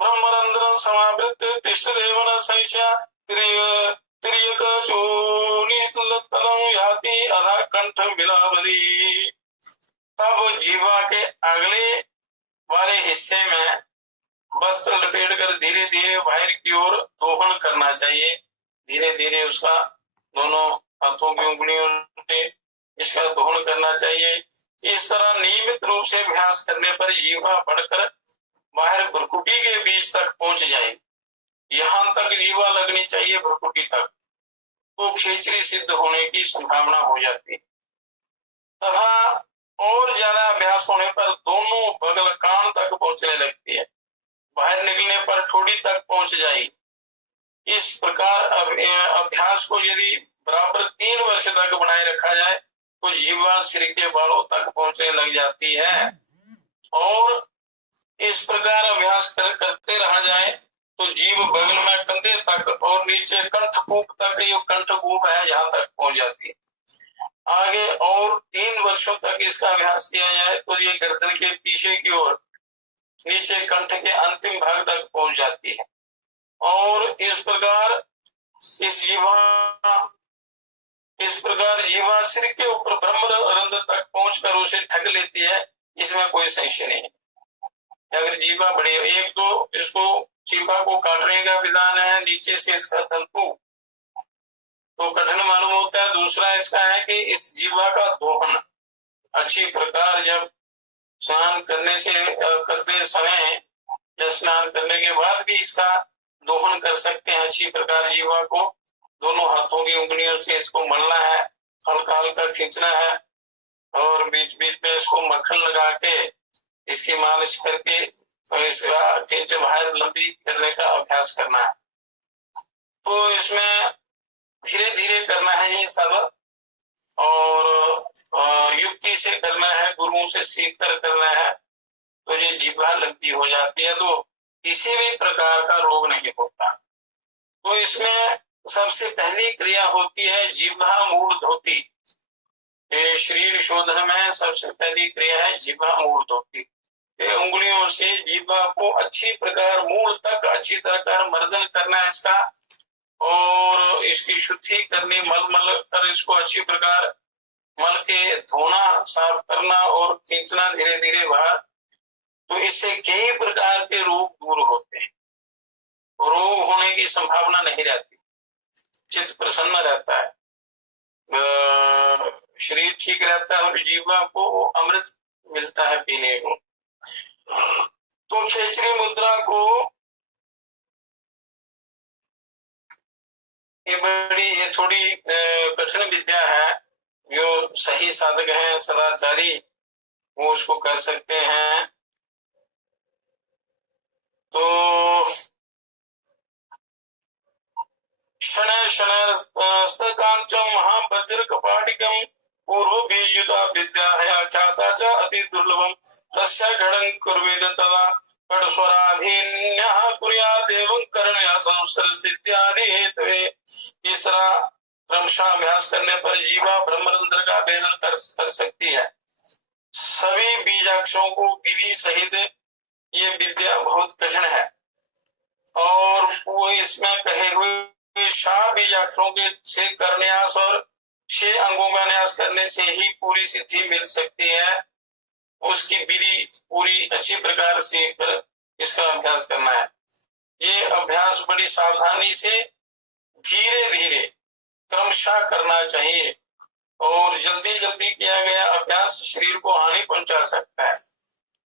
ब्रह्मरन्ध्रं समावृत्य तिष्ठदेव न संशया तिर्यकचूर्णितलं याति अधा कंठ विलावधि। तब जीवा के अगले वाले हिस्से में वस्त्र लपेटकर धीरे धीरे बाहर की ओर दोहन करना चाहिए। धीरे धीरे उसका दोनों हाथों की उंगलियों से इसका दोहन करना चाहिए। इस तरह नियमित रूप से अभ्यास करने पर जीवा बढ़कर बाहर भ्रुकुटी के बीच तक पहुंच जाए। यहाँ तक जीवा लगनी चाहिए भ्रुकुटी तक, तो खेचरी सिद्ध होने की संभावना हो जाती है। तथा और ज्यादा अभ्यास होने पर दोनों बगल कान तक पहुंचने लगती है, बाहर निकलने पर ठोड़ी तक पहुंच जाएगी। इस प्रकार अभ्यास को यदि बराबर 3 वर्ष तक बनाए रखा जाए तो जीवा सिर के बालों तक पहुंचने लग जाती है। और इस प्रकार अभ्यास करते रहा जाए तो जीव बगल में कंधे तक और नीचे कंठकूप तक, ये कंठकूप है जहां तक पहुंच जाती है। आगे और 3 वर्षों तक इसका अभ्यास किया जाए तो ये गर्दन के पीछे की ओर नीचे कंठ के अंतिम भाग तक पहुंच जाती है। और इस प्रकार जीवा सिर के ऊपर ब्रह्म रंध्र तक पहुंचकर उसे ठग लेती है, इसमें कोई संशय नहीं है। अगर जीवा बड़ी, एक तो इसको जीवा को काटने का विधान है नीचे से इसका तंतु, तो कठिन मालूम होता है। दूसरा इसका है कि इस जीवा का दोहन अच्छी प्रकार जब स्नान करने से करते समय या स्नान करने के बाद भी इसका दोहन कर सकते हैं। अच्छी प्रकार जीवा को दोनों हाथों की उंगलियों से इसको मलना है, हल्का हल्का खींचना है और बीच बीच में इसको मक्खन लगा के इसकी मालिश करके तो इसका खींच बाहर लंबी करने का अभ्यास करना है। तो इसमें धीरे धीरे करना है ये सब और युक्ति से करना है, गुरुओं से सीख कर करना है तो ये जिह्वा लंबी हो जाती है, तो किसी भी प्रकार का रोग नहीं होता। तो इसमें सबसे पहली क्रिया होती है जिह्वा मूर्धोति। शरीर शोधन में सबसे पहली क्रिया है जिह्वा मूर्धोति। उंगलियों से जिह्वा को अच्छी प्रकार मूल तक अच्छी तरह मर्दन करना है इसका और इसकी शुद्धि करनी, मल कर इसको अच्छी प्रकार मल के धोना, साफ करना और खींचना धीरे धीरे बाहर। तो इससे कई प्रकार के रोग दूर होते हैं, रोग होने की संभावना नहीं रहती, चित्त प्रसन्न रहता है, शरीर ठीक रहता है और जीवा को अमृत मिलता है पीने को। तो खेचरी मुद्रा को ये थोड़ी कठिन विद्या है, जो सही साधक हैं सदाचारी वो उसको कर सकते हैं। तो शनैः शनैस्तकाञ्चं महावज्र कपाटिकं पूर्व बीजुता विद्या आख्याता च अति दुर्लभम तस्य गणं कुर्वेद तदा कटस्वराधीन्यः कुर्यादेवं करण्या संस्कार सिद्ध्यादि हेतवे। तीसरा क्रमशः अभ्यास करने पर जीवा ब्रह्मरंध्र का भेदन कर सकती है। सभी बीजाक्षरों को विधि सहित ये विद्या बहुत कठिन है और वो इसमें कहे हुए शाह बीजाक्षरों के से करन्यास और 6 अंगों का न्यास करने से ही पूरी सिद्धि मिल सकती है। उसकी विधि पूरी अच्छी प्रकार से कर इसका अभ्यास करना है। ये अभ्यास बड़ी सावधानी से धीरे धीरे क्रमशः करना चाहिए और जल्दी जल्दी किया गया अभ्यास शरीर को हानि पहुंचा सकता है।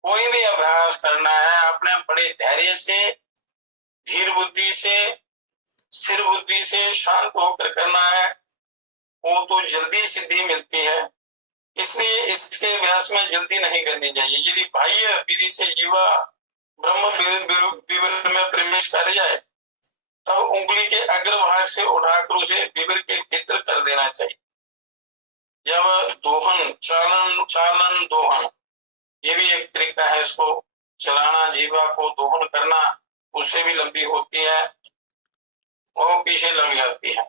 कोई भी अभ्यास करना है अपने बड़े धैर्य से, धीर बुद्धि से, स्थिर बुद्धि से शांत होकर करना है, वो तो जल्दी सिद्धि मिलती है। इसलिए इसके अभ्यास में जल्दी नहीं करनी चाहिए। यदि बाह्य विधि से जीवा ब्रह्म विवर में प्रवेश कर जाए तब उंगली के अग्रभाग से उठाकर उसे विवर के भीतर कर देना चाहिए। जब दोहन चालन दोहन ये भी एक तरीका है, इसको चलाना, जीवा को दोहन करना, उससे भी लंबी होती है और पीछे लग जाती है।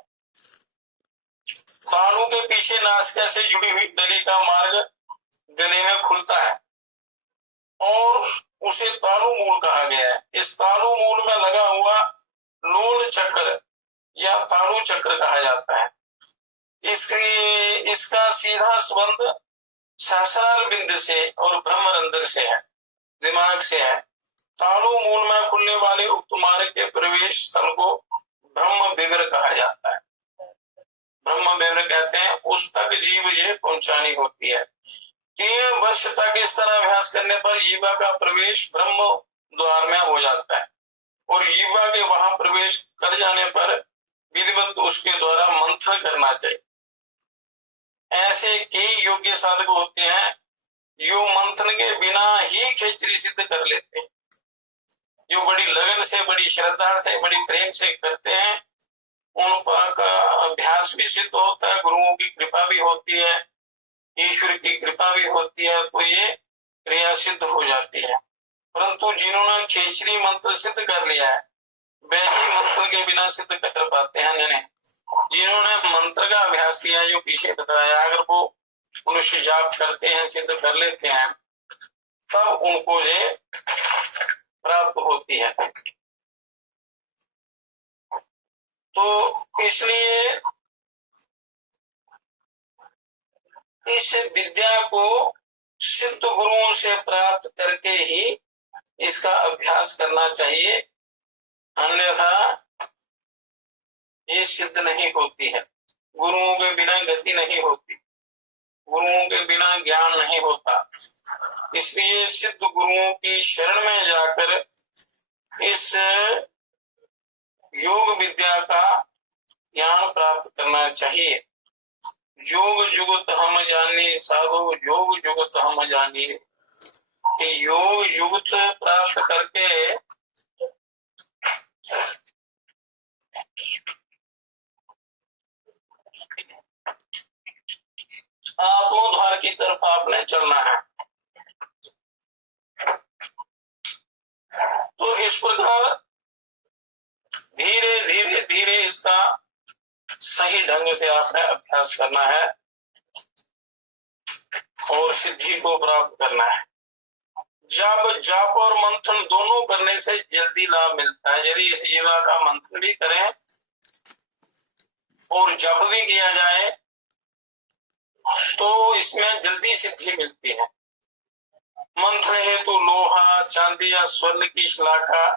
तालू के पीछे नासिका से जुड़ी हुई गले का मार्ग गले में खुलता है और उसे तालु मूल कहा गया है। इस तालु मूल में लगा हुआ लोल चक्र या तालु चक्र कहा जाता है। इसका सीधा संबंध सहस्रार बिंद से और ब्रह्मरंध्र से है, दिमाग से है। तालु मूल में खुलने वाले उक्त मार्ग के प्रवेश स्थल को ब्रह्म विवर कहा जाता है। ब्रह्म विवर कहते हैं उस तक जीव ये पहुंचानी होती है। 3 वर्ष तक इस तरह अभ्यास करने पर जीवा का प्रवेश ब्रह्म द्वार में हो जाता है और जीवा के वहां प्रवेश कर जाने पर विधिवत उसके द्वारा मंथन करना चाहिए। ऐसे कई योग्य साधक होते हैं जो मंथन के बिना ही खेचरी सिद्ध कर लेते हैं, जो बड़ी लगन से, बड़ी श्रद्धा से, बड़ी प्रेम से करते हैं। उन का अभ्यास भी सिद्ध होता है, गुरुओं की कृपा भी होती है ईश्वर की कृपा भी होती है तो ये क्रिया सिद्ध हो जाती है। परंतु जिन्होंने खेचरी मंत्र सिद्ध कर लिया है वे ही मंत्र के बिना सिद्ध कर पाते हैं। नहीं, जिन्होंने मंत्र का अभ्यास किया जो पीछे बताया, अगर वो मनुष्य जाप करते हैं, सिद्ध कर लेते हैं, तब उनको ये प्राप्त होती है। तो इसलिए इस विद्या को सिद्ध गुरुओं से प्राप्त करके ही इसका अभ्यास करना चाहिए, अन्यथा ये सिद्ध नहीं होती है। गुरुओं के बिना गति नहीं होती, गुरुओं के बिना ज्ञान नहीं होता। इसलिए सिद्ध गुरुओं की शरण में जाकर इस योग विद्या का ज्ञान प्राप्त करना चाहिए। योग जुगत हम जानी साधु, योग जुगत हम जानी। योग जुगत प्राप्त करके आत्मोद्धार की तरफ आपने चलना है। तो इस प्रकार धीरे धीरे धीरे इसका सही ढंग से आपने अभ्यास करना है और सिद्धि को प्राप्त करना है। जाप और मंथन दोनों करने से जल्दी लाभ मिलता है। यदि इस जीवा का मंथन भी करें और जप भी किया जाए तो इसमें जल्दी सिद्धि मिलती है। मंथन हेतु लोहा, चांदी या स्वर्ण की शिलाका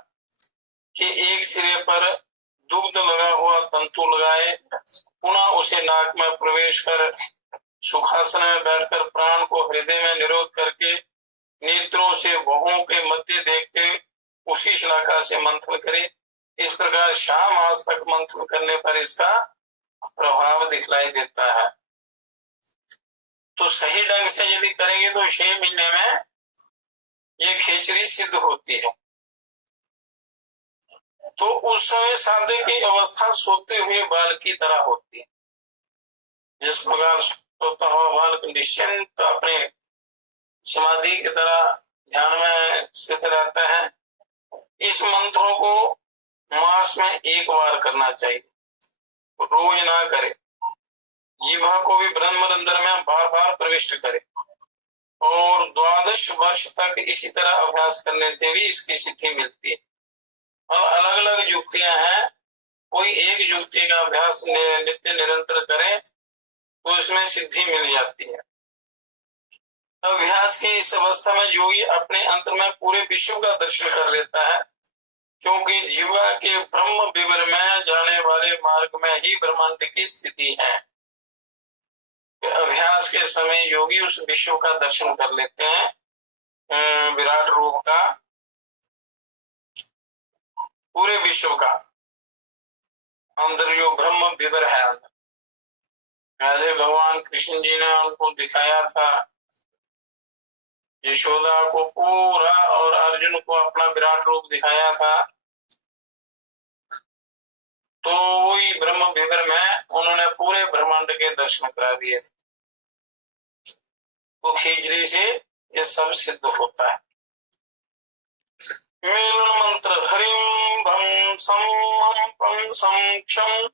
के एक सिरे पर दुग्ध लगा हुआ तंतु लगाए, पुनः उसे नाक में प्रवेश कर सुखासन में बैठकर प्राण को हृदय में निरोध करके नेत्रों से वहों के मध्य देख के उसी शिलाका से मंथन करे। इस प्रकार 6 मास तक मंथन करने पर इसका प्रभाव दिखलाई देता है। तो सही ढंग से यदि करेंगे तो 6 महीने में ये खेचरी सिद्ध होती है। तो उस समय साधक की अवस्था सोते हुए बाल की तरह होती है। जिस प्रकार सोता हुआ बालक निश्चिंत अपने समाधि की तरह ध्यान में स्थित रहता है, इस मंत्रों को मास में 1 बार करना चाहिए, रोज ना करे। जीवा को भी ब्रह्मरंध्र में बार बार प्रविष्ट करे और 12 वर्ष तक इसी तरह अभ्यास करने से भी इसकी सिद्धि मिलती है। और अलग अलग युक्तियां हैं, कोई एक युक्ति का अभ्यास नित्य निरंतर करें तो इसमें सिद्धि मिल जाती है। अभ्यास की इस अवस्था में योगी अपने अंतर में पूरे विश्व का दर्शन कर लेता है, क्योंकि जीवा के ब्रह्म विवर में जाने वाले मार्ग में ही ब्रह्मांड की स्थिति है। अभ्यास के समय योगी उस विश्व का दर्शन कर लेते हैं, विराट रूप का, पूरे विश्व का। अंदर जो ब्रह्म विवर है, अंदर पहले भगवान कृष्ण जी ने उनको दिखाया था, यशोदा को पूरा और अर्जुन को अपना विराट रूप दिखाया था। तो वही ब्रह्म विवर में उन्होंने पूरे ब्रह्मांड के दर्शन करा दिए। तो खेचरी से ये सब सिद्ध होता है। मेलन मंत्र हरिम भम सम हम पम सम क्षम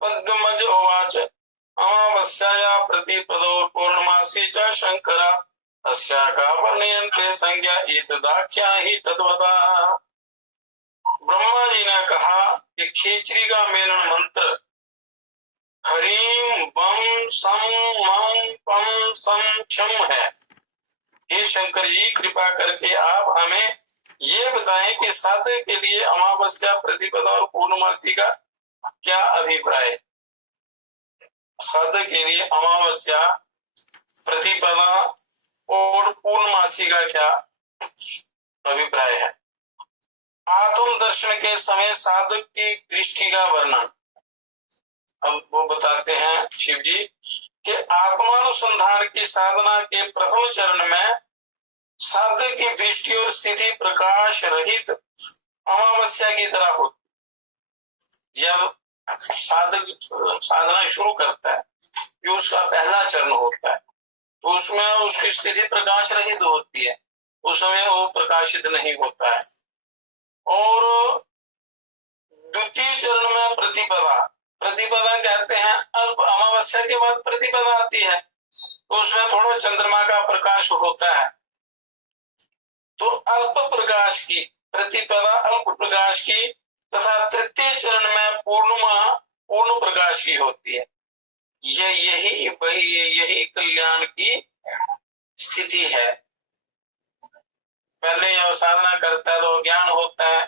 पद्मज उवाच अमावस्याया प्रतिपदो पूर्णमासी च शंकरा अस्या का वर्णयन्ते संज्ञा एतदाख्या ही तद्वता। ब्रह्मा जी ने कहा कि खेचरी का मेलन मंत्र हरिम बम सम मम पम सम क्षम है। हे शंकर जी, कृपा करके आप हमें ये बताएं कि साधक के लिए अमावस्या, प्रतिपदा और पूर्णमासी का क्या अभिप्राय है। साधक के लिए अमावस्या, प्रतिपदा और पूर्णमासी का क्या अभिप्राय है। आत्म दर्शन के समय साधक की दृष्टि का वर्णन अब वो बताते हैं शिव जी कि आत्मानुसंधान की साधना के प्रथम चरण में साधक की दृष्टि और स्थिति प्रकाश रहित अमावस्या की तरह होती। जब साधक साधना शुरू करता है, जो उसका पहला चरण होता है, तो उसमें उसकी स्थिति प्रकाश रहित होती है, उस समय वो प्रकाशित नहीं होता है। और द्वितीय चरण में प्रतिपदा, प्रतिपदा कहते हैं अल्प अमावस्या के बाद प्रतिपदा आती है, तो उसमें थोड़ा चंद्रमा का प्रकाश होता है। तो अल्प प्रकाश की प्रतिपदा, अल्प प्रकाश की, तथा तृतीय चरण में पूर्णिमा पूर्ण प्रकाश की होती है। यही कल्याण की स्थिति है। पहले जब साधना करता है तो ज्ञान होता है,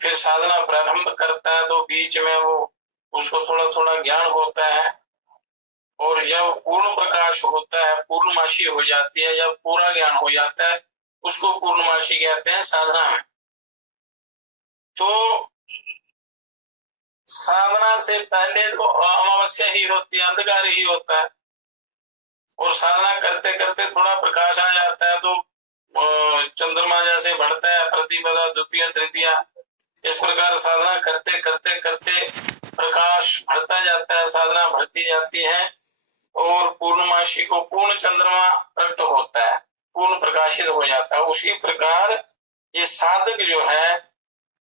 फिर साधना प्रारंभ करता है तो बीच में वो उसको थोड़ा थोड़ा ज्ञान होता है, और जब पूर्ण प्रकाश होता है, पूर्णमासी हो जाती है, जब पूरा ज्ञान हो जाता है, उसको पूर्णमासी कहते हैं साधना में। तो साधना से पहले तो अमावस्या ही होती है, अंधकार ही होता है, और साधना करते करते थोड़ा प्रकाश आ जाता है तो चंद्रमा जैसे बढ़ता है, प्रतिपदा, द्वितीय, तृतीय, इस प्रकार साधना करते करते करते प्रकाश बढ़ता जाता है, साधना बढ़ती जाती है, और पूर्णमासी को पूर्ण चंद्रमा प्रकट होता है, पूर्ण प्रकाशित हो जाता है। उसी प्रकार ये साधक जो है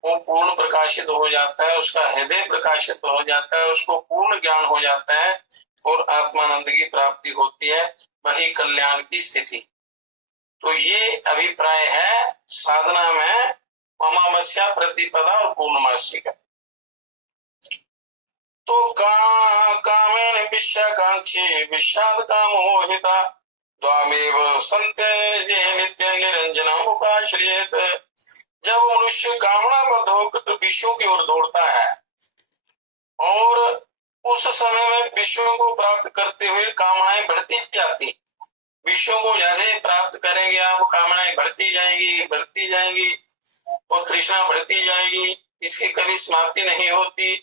वो पूर्ण प्रकाशित हो जाता है, उसका हृदय प्रकाशित हो जाता है, उसको पूर्ण ज्ञान हो जाता है, और आत्मानंद की प्राप्ति होती है, वही कल्याण की स्थिति। तो ये अभिप्राय है साधना में अमावस्या, प्रतिपदा और पूर्णमासी का। तो कामेन विषयाकांक्षी विषाद काम मोहिता द्वामेव संते नित्य निरंजनम उपाश्रयेत। जब मनुष्य कामनाबद्ध होकर विषयों की ओर दौड़ता है, और उस समय में विषयों को प्राप्त करते हुए कामनाएं बढ़ती जाती, विषयों को जैसे प्राप्त करेंगे आप, कामनाएं बढ़ती जाएंगी, और तृष्णा बढ़ती जाएगी, इसकी कभी समाप्ति नहीं होती।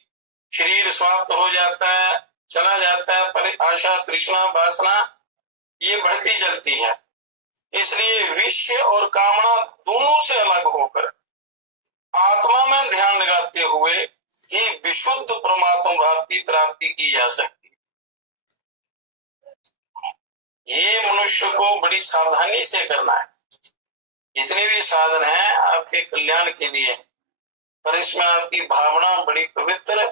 शरीर समाप्त हो जाता है, चला जाता है, पर आशा, तृष्णा, वासना ये बढ़ती चलती है। इसलिए विषय और कामना दोनों से अलग होकर आत्मा में ध्यान लगाते हुए ही विशुद्ध परमात्मा भाव की प्राप्ति की जा सकती है। ये मनुष्य को बड़ी सावधानी से करना है। जितने भी साधन हैं आपके कल्याण के लिए, पर इसमें आपकी भावना बड़ी पवित्र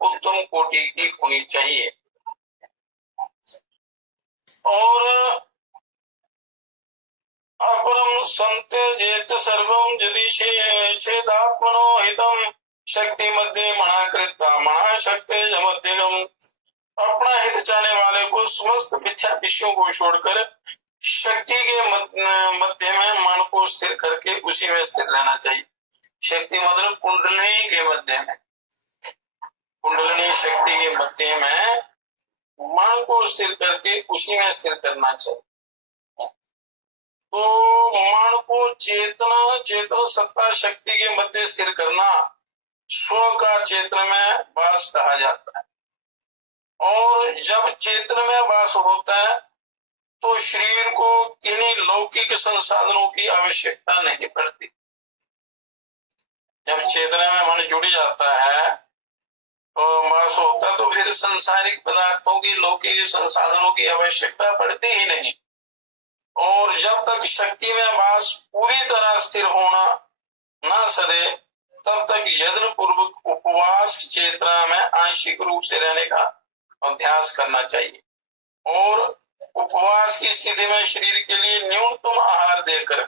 उत्तम कोटि की होनी चाहिए। और अपरम संत्यजेत सर्वं यदि चेदात्मनो हितम शक्ति मध्य मनाकृता मना शक्ति मध्यगम। अपना हित चाहने वाले को समस्त मिथ्या विषयों को छोड़कर शक्ति के मध्य में मन को स्थिर करके उसी में स्थिर रहना चाहिए। शक्ति मतलब कुंडलिनी के मध्य में, कुंडलिनी शक्ति के मध्य में मन को स्थिर करके उसी में स्थिर करना चाहिए। तो मन को चेतन सत्ता शक्ति के मध्य स्थिर करना स्व का चेतन में वास कहा जाता है। और जब चेतन में वास होता है तो शरीर को किन्हीं लौकिक संसाधनों की आवश्यकता नहीं पड़ती। जब चेतना में मन जुड़ जाता है तो वास होता है, तो फिर सांसारिक पदार्थों की, लौकिक संसाधनों की आवश्यकता पड़ती ही नहीं। और जब तक शक्ति में वास पूरी तरह स्थिर होना न सदे, तब तक यत्न पूर्वक उपवास चेतना में आंशिक रूप से रहने का अभ्यास करना चाहिए। और उपवास की स्थिति में शरीर के लिए न्यूनतम आहार देकर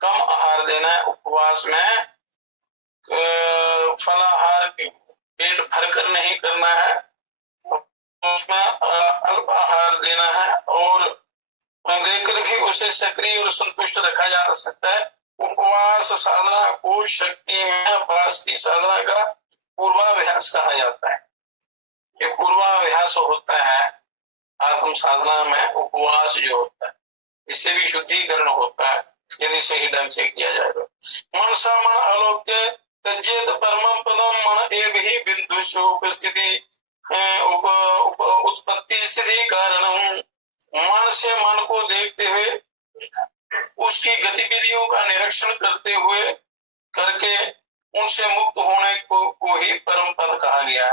कम आहार देना है। उपवास में फलाहार पेट भरकर नहीं करना है, उसमें अल्प आहार देना है, और देकर भी उसे सक्रिय और संतुष्ट रखा जा सकता है। उपवास साधना को शक्ति में वास की साधना का पूर्वाभ्यास कहा जाता है। ये पूर्वाभ्यास होता है आत्म साधना में। उपवास जो होता है इससे भी शुद्धिकरण होता है यदि सही ढंग से किया जाए तो। मनसा मन अलोक्य तज्जेत परमं पदम मन एव ही बिंदुषु उपस्थिति उत्पत्ति स्थिति कारणम। मन से मन को देखते हुए उसकी गतिविधियों का निरीक्षण करते हुए करके उनसे मुक्त होने को ही परम पद कहा गया।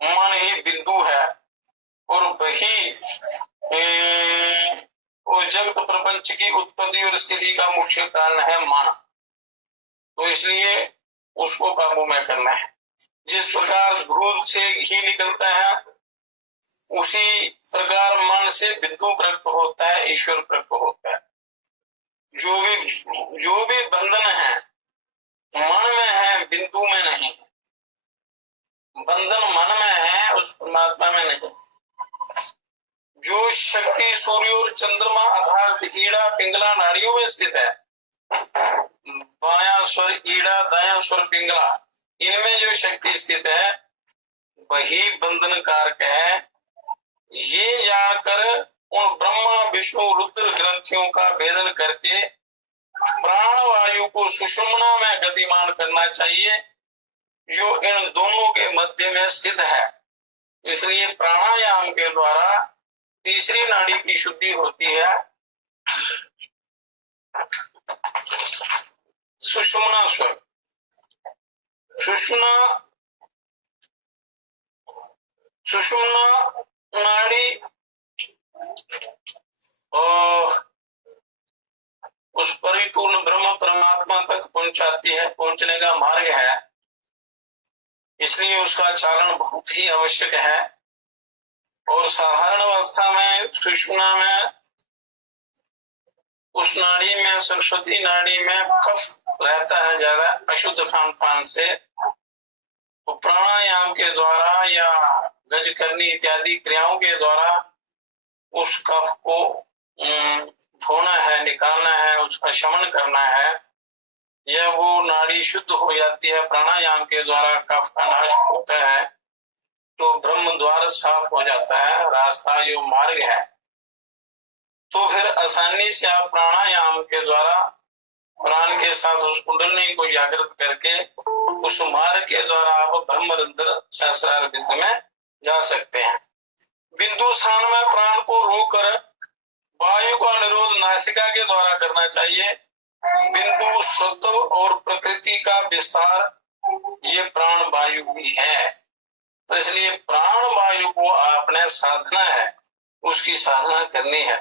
मन ही बिंदु है और वही वो जगत प्रपंच की उत्पत्ति और स्थिति का मुख्य कारण है मन। तो इसलिए उसको काबू में करना है। जिस प्रकार दूध से घी निकलता है उसी प्रकार मन से बिंदु प्रकट होता है, ईश्वर प्रकट होता है। जो भी बंधन है मन में है, बिंदु में नहीं। बंधन मन में है, उस परमात्मा में नहीं। जो शक्ति सूर्य और चंद्रमा अर्थात ईड़ा पिंगला नाड़ियों में स्थित है, बायां स्वर ईड़ा दायां स्वर पिंगला, इनमें जो शक्ति स्थित है वही बंधन कारक है। ये जानकर उन ब्रह्मा विष्णु रुद्र ग्रंथियों का भेदन करके प्राण वायु को सुषुम्ना में गतिमान करना चाहिए, जो इन दोनों के मध्य में स्थित है। इसलिए प्राणायाम के द्वारा तीसरी नाड़ी की शुद्धि होती है। सुषुम्ना स्वर, सुषुम्ना नाड़ी उस परिपूर्ण ब्रह्म परमात्मा तक पहुंचाती है, पहुंचने का मार्ग है। इसलिए उसका चालन बहुत ही आवश्यक है। और साधारण अवस्था में सुषुम्ना में उस नाड़ी में, सरस्वती नाड़ी में कफ रहता है ज्यादा अशुद्ध खान पान से। तो प्राणायाम के द्वारा या गज करनी इत्यादि क्रियाओं के द्वारा उस कफ को धोना है, निकालना है, उसका शमन करना है। यह वो नाड़ी शुद्ध हो जाती है। प्राणायाम के द्वारा कफ का नाश होता है तो ब्रह्म द्वार साफ हो जाता है, रास्ता जो मार्ग है। तो फिर आसानी से आप प्राणायाम के द्वारा प्राण के साथ उस कुंडली को जागृत करके उस मार्ग के द्वारा आप ब्रह्मरंध्र सहस्रार बिंदु में जा सकते हैं। बिंदु स्थान में प्राण को रोककर वायु का निरोध नासिका के द्वारा करना चाहिए। बिंदु स्वतः और प्रकृति का विस्तार ये प्राण वायु ही है। तो इसलिए प्राण वायु को आपने साधना है, उसकी साधना करनी है।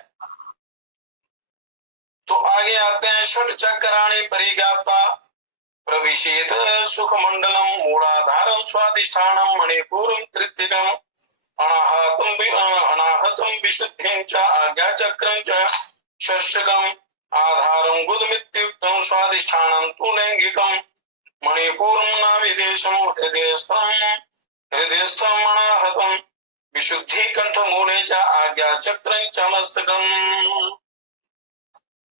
तो आगे आते हैं षट चक्राणि परिगाता प्रविशेत सुख मंडलम मूलाधारम स्वादिष्ठानम मणिपुरम तृतीयम अनाहतम विशुद्धिं च आज्ञा चक्रं च षष्ठकम आधारम गुदमित्युक्तम स्वादिष्ठानम तु लैंगिकम मणिपुरम नाभिदेशम हृदयस्थम अनाहतम विशुद्धि कंठ मूले च आज्ञा चक्रं च मस्तकम।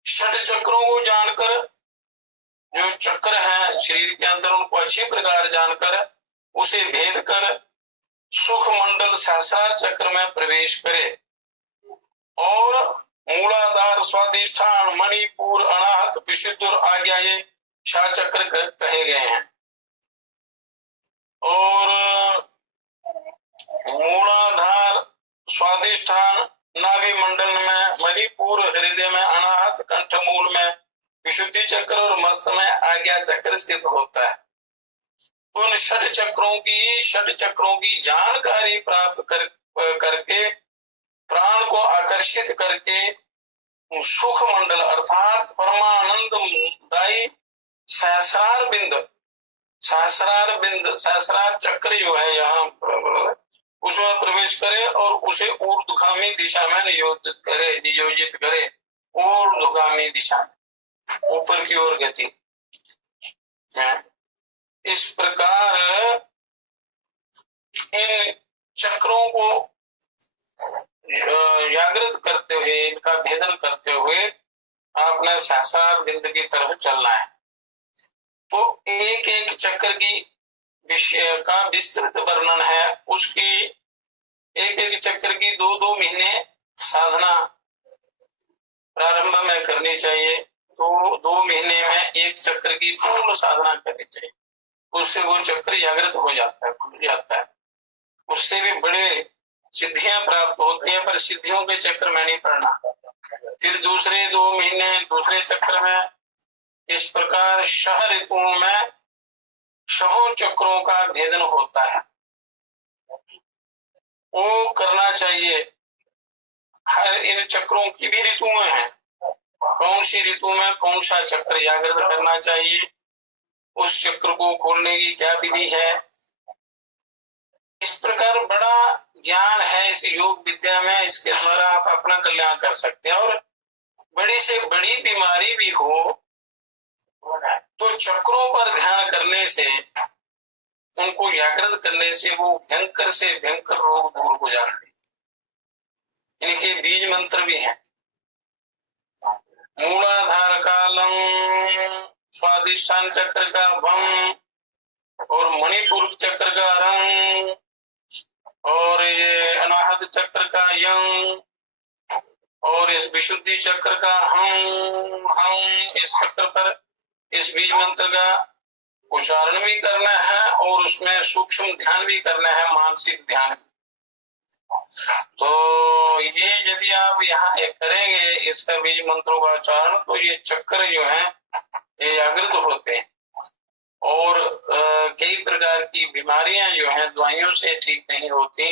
षट चक्रों को जानकर, जो चक्र है शरीर के अंदर, उनको अच्छी प्रकार जानकर उसे भेद कर सुख मंडल सहस्रार चक्र में प्रवेश करे और मूलाधार स्वादिष्ठान मणिपुर अनाहत विशुद्ध और आज्ञा ये 6 चक्र कहे गए हैं। और मूलाधार स्वादिष्ठान नाभि मंडल में, मणिपुर हृदय में, अनाहत कंठ मूल में, विशुद्धि चक्र और मस्त में आज्ञा चक्र स्थित होता है। उन षट चक्रों की जानकारी प्राप्त करके प्राण को आकर्षित करके सुख मंडल अर्थात परमानंद दायी सहस्रार चक्र जो है यहाँ उसमें प्रवेश करे और उसे ऊर्ध्वगामी दिशा में नियोजित करे। ऊर्ध्वगामी दिशा, ऊपर की ओर गति। इस प्रकार इन चक्रों को जागृत करते हुए, इनका भेदन करते हुए आपने सहस्रार बिंद की तरफ चलना है। तो एक एक चक्र की विषय का विस्तृत वर्णन है। उसकी एक एक चक्र की 2-2 महीने साधना प्रारंभ में करनी चाहिए। 2 महीने में एक चक्र की पूर्ण साधना करनी चाहिए। उससे वो चक्र जागृत हो जाता है, खुल जाता है। उससे भी बड़े सिद्धियां प्राप्त होती हैं, पर सिद्धियों के चक्र में नहीं पड़ना। फिर दूसरे 2 महीने दूसरे चक्र में, इस प्रकार शह ऋतुओं में सौ चक्रों का भेदन होता है, वो करना चाहिए। हर इन चक्रों की भी ऋतुएं हैं, कौन सी ऋतु में कौन सा चक्र जागृत करना चाहिए, उस चक्र को खोलने की क्या विधि है। इस प्रकार बड़ा ज्ञान है इस योग विद्या में, इसके द्वारा आप अपना कल्याण कर सकते हैं। और बड़ी से बड़ी बीमारी भी हो तो चक्रों पर ध्यान करने से, उनको जागृत करने से वो भयंकर से भयंकर रोग दूर हो जाते हैं। इनके बीज मंत्र भी हैं। मूलाधार कालम, स्वादिष्ठान चक्र का भम, और मणिपुर चक्र का रंग, और ये अनाहत चक्र का यंग, और इस विशुद्धि चक्र का हम इस चक्र पर इस बीज मंत्र का उच्चारण भी करना है और उसमें सूक्ष्म ध्यान भी करना है, मानसिक ध्यान। तो ये यदि आप यहाँ एक करेंगे इसका बीज मंत्रों का उच्चारण, तो ये चक्र जो है ये जागृत होते हैं और कई प्रकार की बीमारियां जो हैं दवाइयों से ठीक नहीं होती,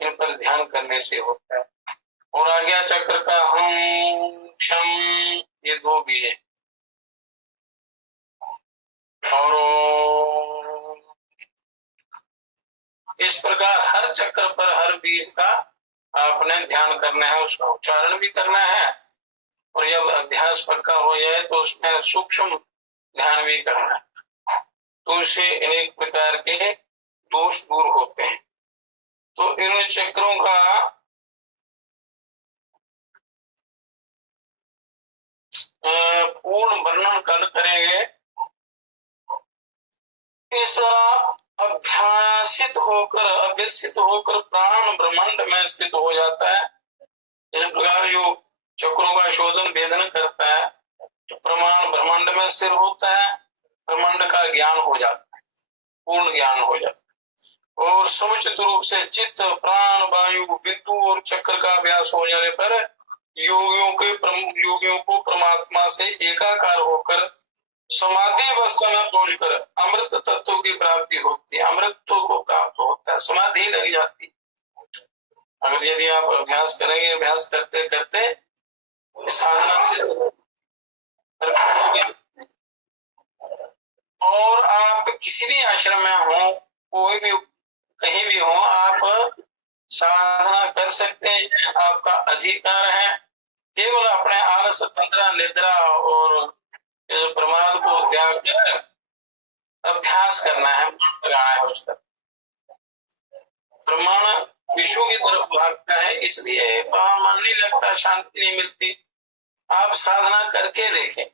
इन पर ध्यान करने से होता है। और आज्ञा चक्र का हम क्षम, ये दो बीज है। और इस प्रकार हर चक्र पर हर बीज का आपने ध्यान करना है, उसका उच्चारण भी करना है, और जब अभ्यास पक्का हो जाए तो उसमें सूक्ष्म ध्यान भी करना है, तो इससे अनेक प्रकार के दोष दूर होते हैं। तो इन चक्रों का पूर्ण वर्णन कल करेंगे। इस तरह अभ्यसित होकर प्राण ब्रह्मांड में स्थित हो जाता है। इस प्रकार जो चक्रों का शोधन भेदन करता है तो प्रमाण ब्रह्मांड में स्थिर होता है, ब्रह्मांड का ज्ञान हो जाता है, पूर्ण ज्ञान हो जाता है। और समुचित रूप से चित्त, प्राण, वायु, बिंदु और चक्र का अभ्यास हो जाने पर योगियों को परमात्मा से एकाकार होकर समाधि अवस्था में पहुंचकर अमृत तत्व की प्राप्ति होती है, अमृतत्व को प्राप्त होता है, समाधि लग जाती है। अगर यदि आप अभ्यास करेंगे, अभ्यास करते करते साधना से और आप किसी भी आश्रम में हो, कोई भी कहीं भी हो, आप साधना कर सकते हैं, आपका अधिकार है। केवल अपने आलस, तंद्रा, निद्रा और प्रमाद को त्याग कर अभ्यास करना है, मन लगाना है उस तरफ। ब्रह्मांड विश्व की तरफ भागता है, इसलिए वहां मन नहीं लगता, शांति नहीं मिलती। आप साधना करके देखें,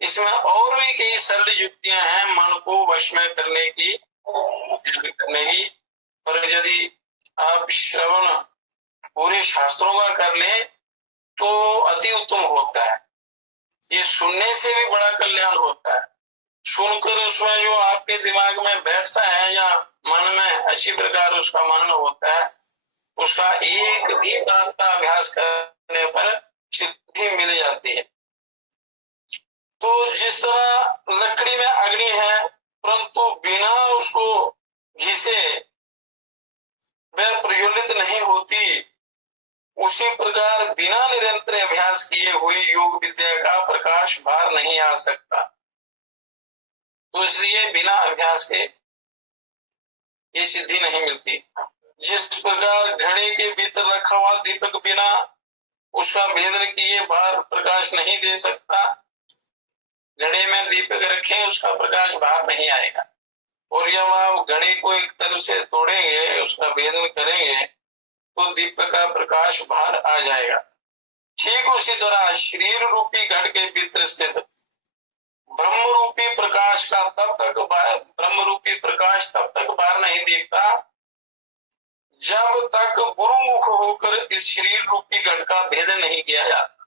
इसमें और भी कई सरल युक्तियां हैं मन को वश में करने की। और यदि आप श्रवण पूरे शास्त्रों का कर लें तो अति उत्तम होता है। ये सुनने से भी बड़ा कल्याण होता है। सुनकर उसमें जो आपके दिमाग में बैठता है या मन में अच्छी प्रकार उसका मनन होता है, उसका एक भी बात का अभ्यास करने पर सिद्धि मिल जाती है। तो जिस तरह लकड़ी में अग्नि है परंतु बिना उसको घिसे वह प्रज्वलित नहीं होती, उसी प्रकार बिना निरंतर अभ्यास किए हुए योग विद्या का प्रकाश बाहर नहीं आ सकता। तो इसलिए बिना अभ्यास के ये सिद्धि नहीं मिलती। जिस प्रकार घड़े के भीतर रखा हुआ दीपक बिना उसका भेदन किए बाहर प्रकाश नहीं दे सकता, घड़े में दीपक रखें उसका प्रकाश बाहर नहीं आएगा। और जब आप घड़े को एक तरफ से तोड़ेंगे, उसका भेदन करेंगे, तो दीपक का प्रकाश बाहर आ जाएगा। ठीक उसी तरह शरीर रूपी घड़ के भीतर स्थित ब्रह्म रूपी प्रकाश तब तक बाहर नहीं देखता जब तक गुरुमुख होकर इस शरीर रूपी घड़ का भेदन नहीं किया जाता।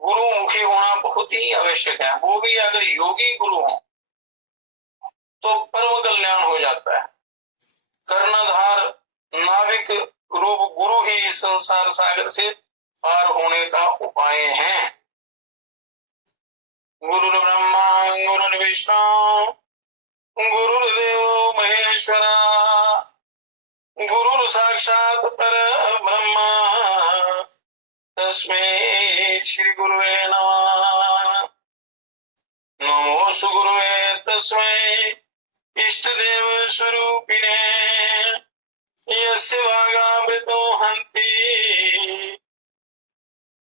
गुरुमुखी होना बहुत ही आवश्यक है, वो भी अगर योगी गुरु हो तो परम कल्याण हो जाता है। कर्णधार नाविक रूप गुरु ही इस संसार सागर से पार होने का उपाय है। गुरु ब्रह्मा गुरु विष्णु गुरुर्देवो महेश्वरा गुरुर् साक्षात् परब्रह्म तस्मै श्री गुरुवे नमः। नमोस्तु गुरुवे तस्मै इष्टदेव स्वरूपिणे यस्य वागामृतो हन्ति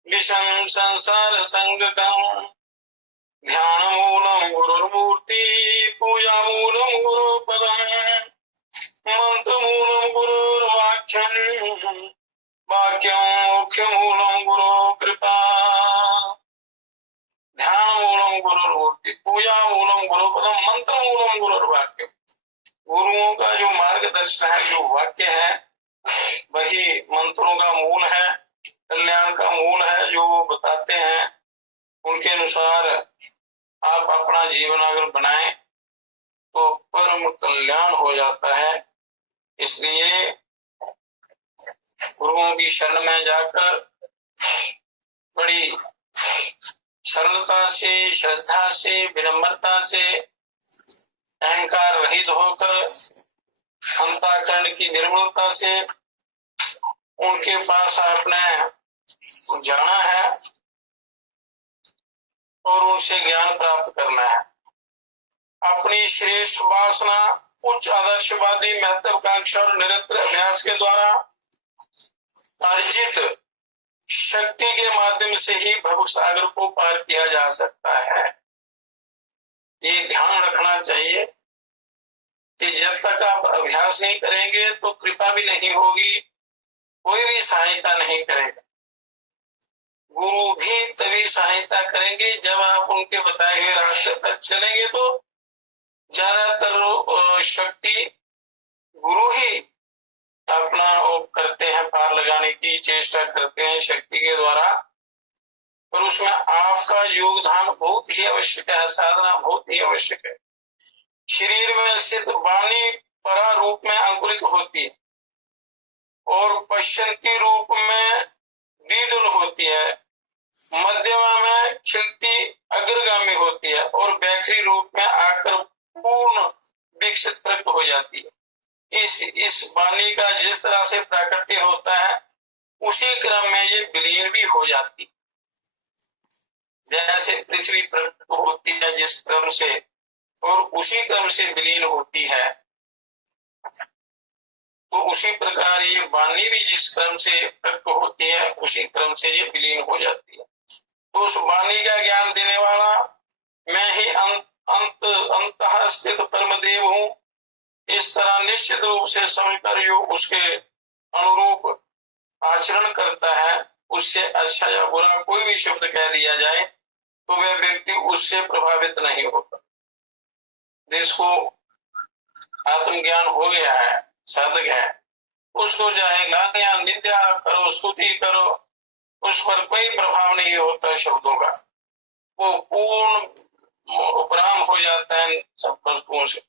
विषं संसार संगकम् ध्यानमूलं गुरुर्मूर्ति पूजामूलं गुरुपदम् मंत्रमूलं गुरुर्वाक्यम् वाक्यं मुख्यमूलं गुरु कृपा ध्यानमूलं गुरुर्मूर्ति पूजामूलं गुरुपदम् मंत्रमूलं गुरुर्वाक्यम्। गुरुओं का जो मार्गदर्शन है, जो वाक्य है, वही मंत्रों का मूल है, कल्याण का मूल है। जो वो बताते हैं उनके अनुसार आप अपना जीवन अगर बनाएं तो परम कल्याण हो जाता है। इसलिए गुरुओं की शरण में जाकर बड़ी सरलता से, श्रद्धा से, विनम्रता से, अहंकार रहित होकर, अंतःकरण की निर्मलता से उनके पास आपने जाना है और उनसे ज्ञान प्राप्त करना है। अपनी श्रेष्ठ वासना, उच्च आदर्शवादी, महत्वाकांक्षा और निरंतर अभ्यास के द्वारा अर्जित शक्ति के माध्यम से ही भव सागर को पार किया जा सकता है। ये ध्यान रखना चाहिए कि जब तक आप अभ्यास नहीं करेंगे तो कृपा भी नहीं होगी, कोई भी सहायता नहीं करेगा। गुरु भी तभी सहायता करेंगे जब आप उनके बताए हुए रास्ते पर चलेंगे। तो ज्यादातर शक्ति गुरु ही अपना करते हैं, पार लगाने की चेष्टा करते हैं शक्ति के द्वारा, पर उसमें आपका योगदान बहुत ही आवश्यक है, साधना बहुत ही आवश्यक है। शरीर में स्थित वाणी परा रूप में अंकुरित होती है और पश्यंती रूप में द्विदुल होती है, मध्यमा में खिलती अग्रगामी होती है और बैखरी रूप में आकर पूर्ण विकसित प्रकट हो जाती है। इस वाणी का जिस तरह से प्राकट्य होता है उसी क्रम में ये विलीन भी हो जाती है। जैसे पृथ्वी प्रकट होती है जिस क्रम से, और उसी क्रम से विलीन होती है, तो उसी प्रकार ये वाणी भी जिस क्रम से प्रकट होती है उसी क्रम से ये विलीन हो जाती है। तो उस वाणी का ज्ञान देने वाला मैं ही अंतः स्थित परमदेव हूँ। इस तरह निश्चित रूप से समझकर जो उसके अनुरूप आचरण करता है, उससे अच्छा या बुरा कोई भी शब्द कह दिया जाए तो वह व्यक्ति उससे प्रभावित नहीं होता। जिसको आत्मज्ञान हो गया है, साधक है, उसको चाहे गालियां निंदा करो, स्तुति करो, उस पर कोई प्रभाव नहीं होता शब्दों का। वो पूर्ण उपराम हो जाता है सब वस्तुओं से।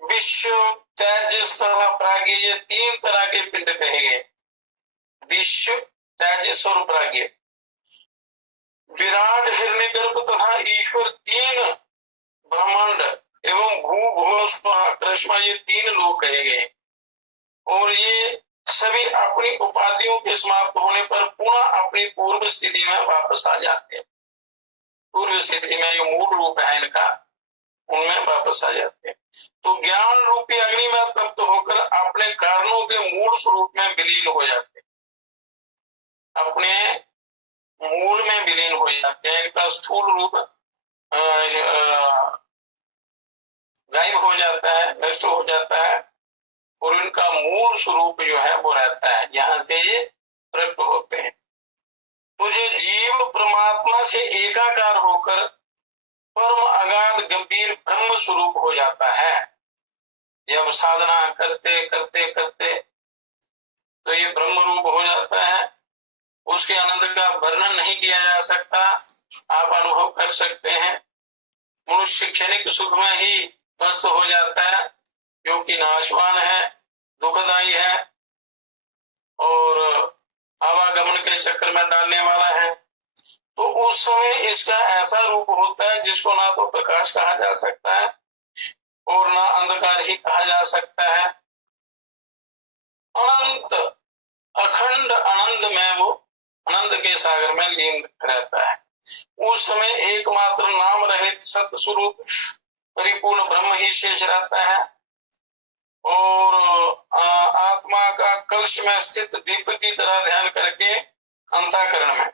विश्व, त्याज्य तथा प्राज्ञ, ये तीन तरह के पिंड कहे गए। विश्व, त्याज्य और प्राज्ञ। विराट, हिरण्यगर्भ तथा ईश्वर, तीन ब्रह्मांड एवं भू भुवन कृष्णा, ये तीन लोग कहे गए। और ये सभी अपनी उपाधियों के समाप्त होने पर पुनः अपनी पूर्व स्थिति में वापस आ जाते हैं। पूर्व स्थिति में जो मूल रूप है इनका, उनमें वापस आ जाते हैं। तो ज्ञान रूपी अग्नि में तप्त होकर अपने कारणों के मूल स्वरूप में विलीन हो जाते हैं, अपने मूल में विलीन हो जाते हैं। इनका स्थूल रूप गायब हो जाता है, नष्ट हो जाता है, और इनका मूल स्वरूप जो है वो रहता है, यहाँ से ये प्रकट होते हैं। तो जो जीव परमात्मा से एकाकार होकर परम अगाध गंभीर ब्रह्म स्वरूप हो जाता है। जब साधना करते करते करते तो ये ब्रह्म रूप हो जाता है। उसके आनंद का वर्णन नहीं किया जा सकता, आप अनुभव कर सकते हैं। मनुष्य क्षणिक सुख में ही मस्त हो जाता है, जो कि नाशवान है, दुखदायी है और आवागमन के चक्कर में डालने वाला है। तो उस समय इसका ऐसा रूप होता है जिसको ना तो प्रकाश कहा जा सकता है, और ना अंधकार ही कहा जा सकता है। अनंत अखंड आनंद में वो आनंद के सागर में लीन रहता है। उस समय एकमात्र नाम रहित सत्य स्वरूप परिपूर्ण ब्रह्म ही शेष रहता है। और आत्मा का कलश में स्थित दीप की तरह ध्यान करके अंतःकरण में,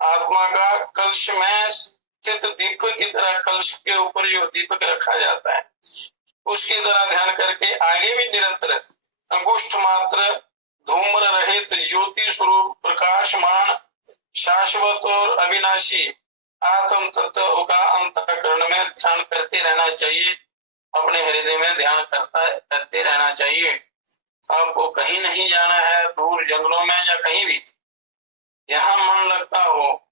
आत्मा का कलश में स्थित दीप की तरह कलश के ऊपर जो दीपक रखा जाता है उसकी तरह ध्यान करके आगे भी निरंतर अंगुष्ठ मात्र धूम्र रहित ज्योति स्वरूप प्रकाशमान शाश्वत और अविनाशी आत्म तत्व का अंतःकरण में ध्यान करते रहना चाहिए। अपने हृदय में ध्यान करते रहना चाहिए। आपको कहीं नहीं जाना है, दूर जंगलों में या कहीं भी, जहाँ मन लगता हो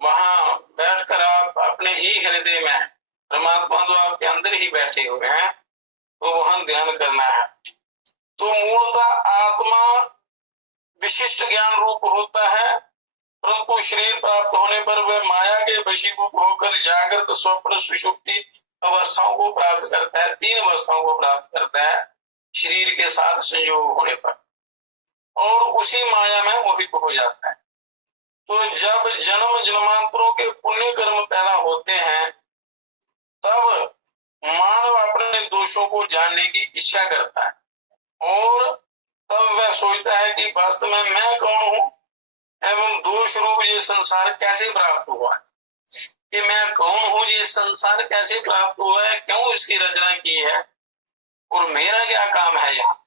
वहां बैठकर आप अपने ही हृदय में, परमात्मा तो आपके अंदर ही बैठे हुए हैं, तो वहां ध्यान करना है। तो मूलतः आत्मा विशिष्ट ज्ञान रूप होता है, परंतु शरीर प्राप्त होने पर वह माया के वशीभूत होकर जागृत स्वप्न सुषुप्ति अवस्थाओं को प्राप्त करता है। 3 अवस्थाओं को प्राप्त करता है शरीर के साथ संयोग होने पर, और उसी माया में मोहित हो जाता है। तो जब जन्म जन्मांतरों के पुण्य कर्म पैदा होते हैं तब मानव अपने दोषों को जानने की इच्छा करता है, और तब वह सोचता है कि वास्तव में मैं कौन हूँ एवं दोष रूप ये संसार कैसे प्राप्त हुआ है, कि मैं कौन हूँ, ये संसार कैसे प्राप्त हुआ है, क्यों इसकी रचना की है और मेरा क्या काम है यहाँ,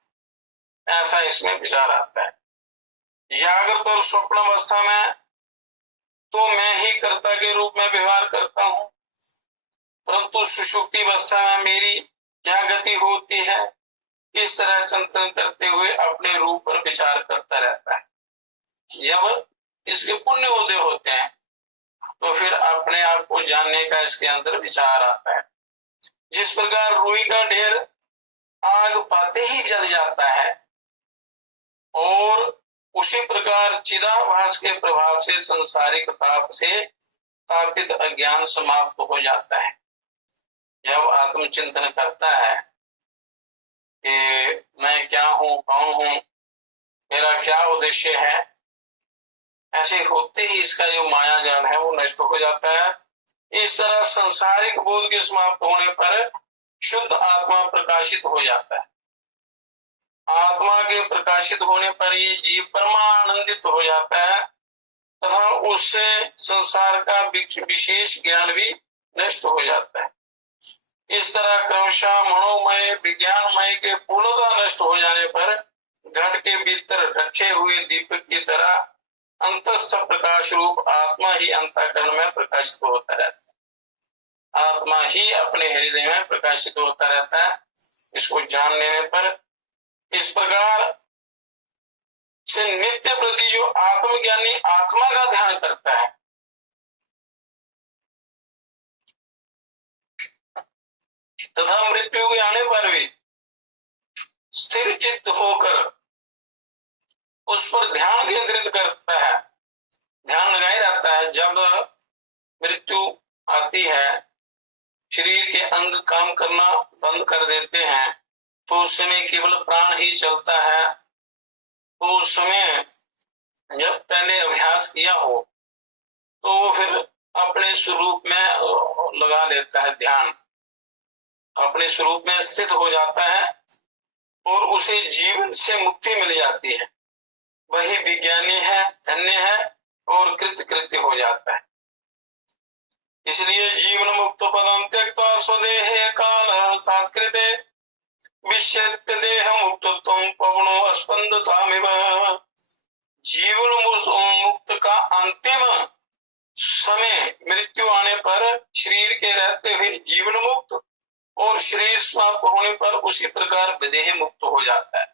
ऐसा इसमें विचार आता है। जागृत और स्वप्न अवस्था में तो मैं ही कर्ता के रूप में व्यवहार करता हूँ, परंतु सुषुप्ति अवस्था में मेरी क्या गति होती है, इस तरह चिंतन करते हुए अपने रूप पर विचार करता रहता है। जब इसके पुण्य उदय होते हैं तो फिर अपने आप को जानने का इसके अंदर विचार आता है। जिस प्रकार रुई का ढेर आग पाते ही जल जाता है, और उसी प्रकार चिदाभास के प्रभाव से संसारिक ताप से तापित अज्ञान समाप्त हो जाता है। जब आत्मचिंतन करता है कि मैं क्या हूँ, कौन हूँ, मेरा क्या उद्देश्य है, ऐसे होते ही इसका जो माया ज्ञान है वो नष्ट हो जाता है। इस तरह संसारिक बोध के समाप्त होने पर शुद्ध आत्मा प्रकाशित हो जाता है। आत्मा के प्रकाशित होने पर ये जीव परमानंदित हो जाता है तथा उससे संसार का विशेष ज्ञान भी नष्ट हो जाता है। इस तरह क्रमशः मनोमय विज्ञानमय के पूर्णतः नष्ट हो जाने पर घट के भीतर रखे हुए दीपक की तरह अंतस्थ प्रकाश रूप आत्मा ही अंतःकरण में प्रकाशित होता रहता है। आत्मा ही अपने हृदय में प्रकाशित होता रहता है। इसको जान लेने पर इस प्रकार से नित्य प्रति जो आत्मज्ञानी आत्मा का ध्यान करता है, तथा मृत्यु के आने पर भी स्थिर चित्त होकर उस पर ध्यान केंद्रित करता है, ध्यान लगाए रहता है। जब मृत्यु आती है, शरीर के अंग काम करना बंद कर देते हैं, तो उस समय केवल प्राण ही चलता है। तो उस समय जब पहले अभ्यास किया हो तो वो फिर अपने स्वरूप में लगा लेता है ध्यान, अपने स्वरूप में स्थित हो जाता है और उसे जीवन से मुक्ति मिल जाती है। वही विज्ञानी है, धन्य है और कृतकृत्य हो जाता है। इसलिए जीवन मुक्त पदम त्यक्त्वा स्वदेहे काल सात्कृते विश्यत्य देह मुक्त तुम पवनो स्पंदतामिव। जीवन मुक्त का अंतिम समय मृत्यु आने पर शरीर के रहते हुए जीवन मुक्त और शरीर समाप्त होने पर उसी प्रकार विदेह मुक्त हो जाता है।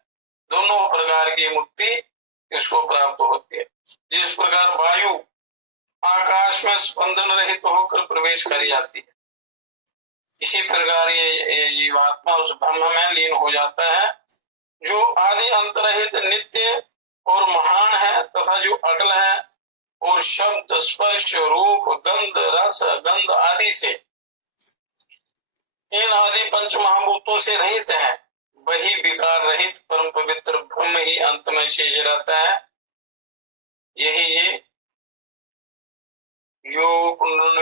दोनों प्रकार की मुक्ति इसको प्राप्त होती है। जिस प्रकार वायु आकाश में स्पंदन रहित होकर प्रवेश कर जाती है, इसी प्रकार ये जीवात्मा उस ब्रह्म में लीन हो जाता है जो आदि अंत रहित नित्य और महान है तथा जो अटल है और शब्द स्पर्श रूप गंध रस गंध आदि से इन आदि पंच महाभूतों से रहित है, वही विकार रहित परम पवित्र ब्रह्म ही अंत में शेष रहता है। यही ये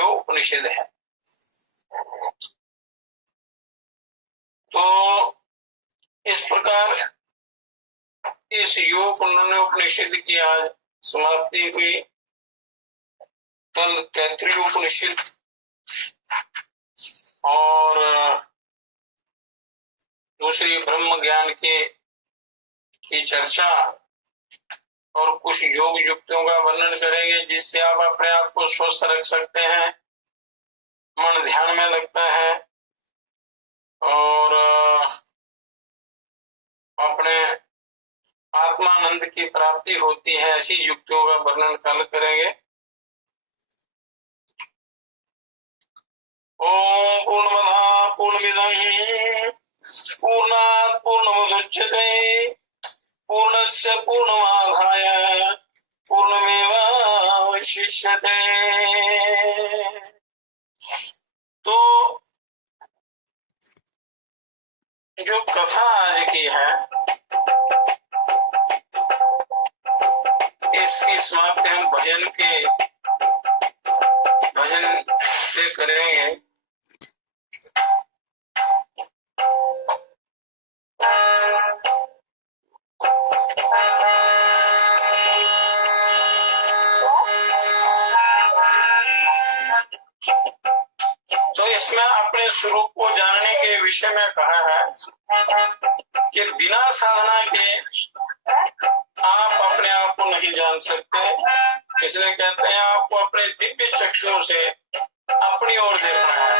उपनिषद है। तो इस प्रकार इस योग उपनिषद की आज समाप्ति हुई। कल तैत्तिरीय उपनिषद और दूसरी ब्रह्म ज्ञान की चर्चा और कुछ योग युक्तियों का वर्णन करेंगे, जिससे आप अपने आप को स्वस्थ रख सकते हैं, मन ध्यान में लगता है और अपने आत्मानंद की प्राप्ति होती है। ऐसी युक्तियों का वर्णन कल करेंगे। ओम पूर्णमदः पूर्णमिदं पूर्णात् पूर्णमुदच्यते पूर्णस्य पूर्णमादाय पूर्णमेवावशिष्यते। तो जो कथा आज की है, इसकी समाप्ति हम भजन से करेंगे। तो इसमें अपने स्वरूप को जानने के विषय में कहा है कि बिना साधना के आप अपने आप को नहीं जान सकते। इसलिए कहते हैं आपको अपने दिव्य चक्षुओं से अपनी ओर देखना है।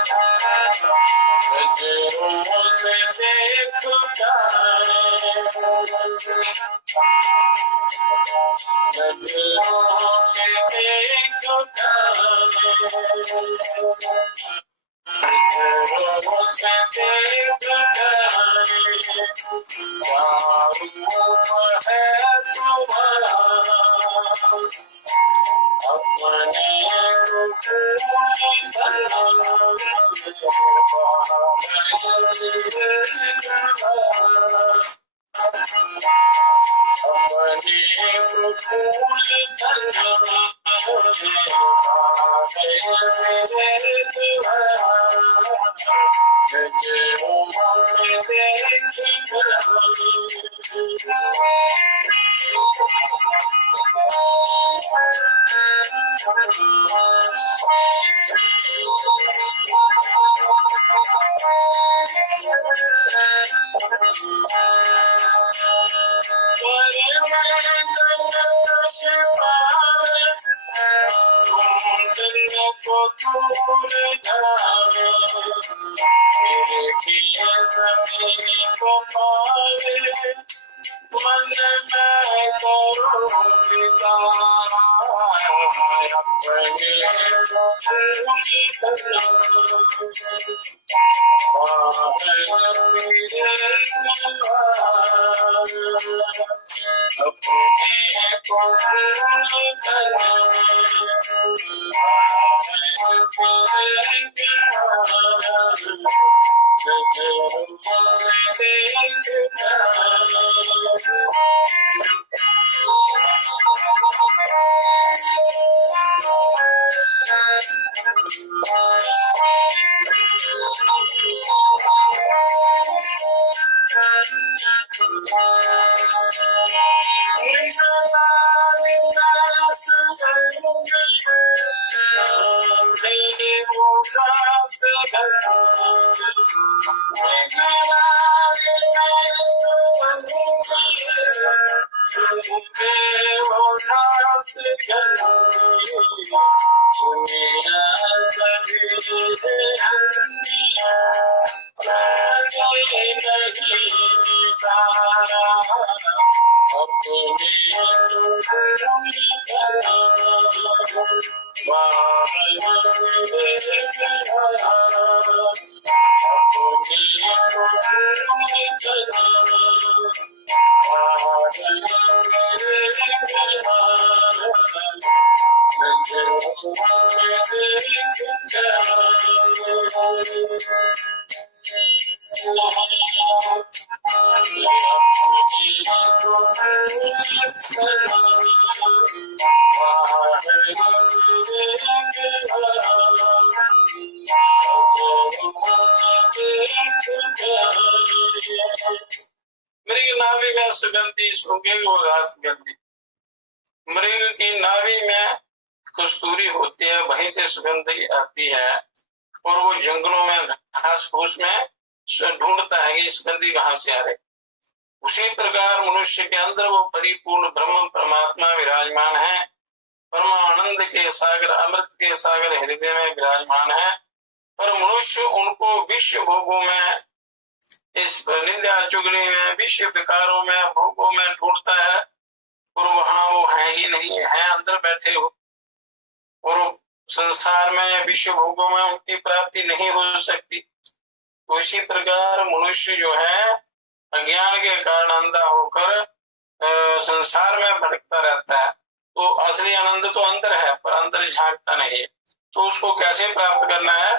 मृग नाभि में सुगंधि सूंघे वो घास गंदी। मृग की नाभि में कस्तूरी होती है, वहीं से सुगंधी आती है और वो जंगलों में घास फूस में ढूंढता है कि सुगंधी कहाँ से आ रही। उसी प्रकार मनुष्य के अंदर वो परिपूर्ण ब्रह्म परमात्मा विराजमान है, परमानंद के सागर अमृत के सागर हृदय में विराजमान है। पर मनुष्य उनको विश्व भोगों में, इस निंदा चुगली में, विश्व विकारों में, भोगों में ढूंढता है और वहां वो है ही नहीं, है अंदर बैठे हो और संसार में विश्व भोगों में उनकी प्राप्ति नहीं हो सकती। उसी प्रकार मनुष्य जो है अज्ञान के कारण अंधा होकर संसार में भटकता रहता है। तो असली आनंद तो अंदर है पर अंदर झांकता नहीं है। तो उसको कैसे प्राप्त करना है?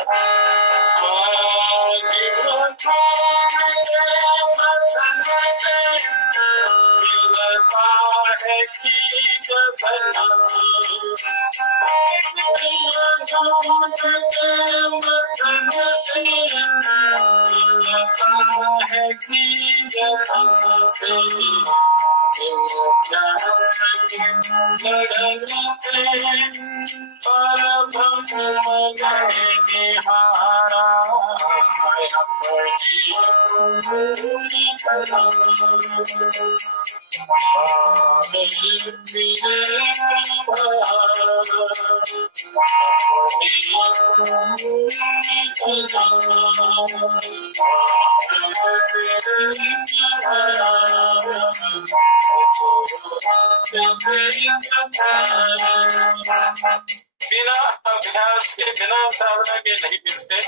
बिना अभ्यास के, बिना साधना के नहीं मिलते।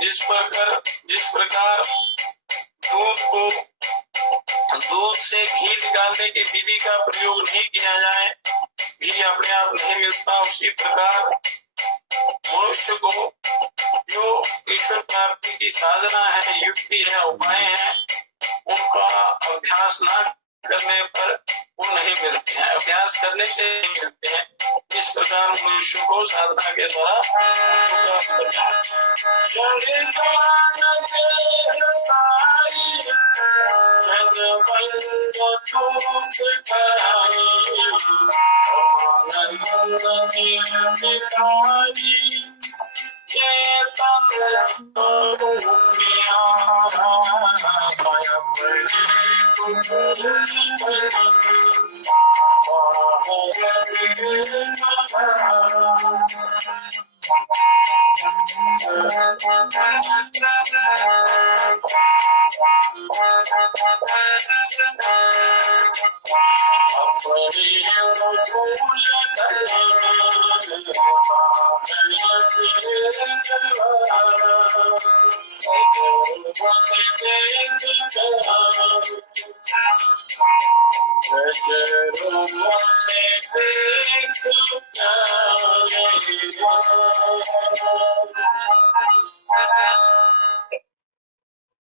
जिस प्रकार दूध से घी निकालने की विधि का प्रयोग नहीं किया जाए, घी अपने आप नहीं मिलता, उसी प्रकार मनुष्य को जो ईश्वर प्राप्ति की साधना है, युक्ति है, उपाय है, उनका अभ्यास न करने पर वो नहीं मिलते हैं, अभ्यास करने से नहीं मिलते हैं। इस प्रकार मनुष्य को साधना के द्वारा प्राप्त करना है।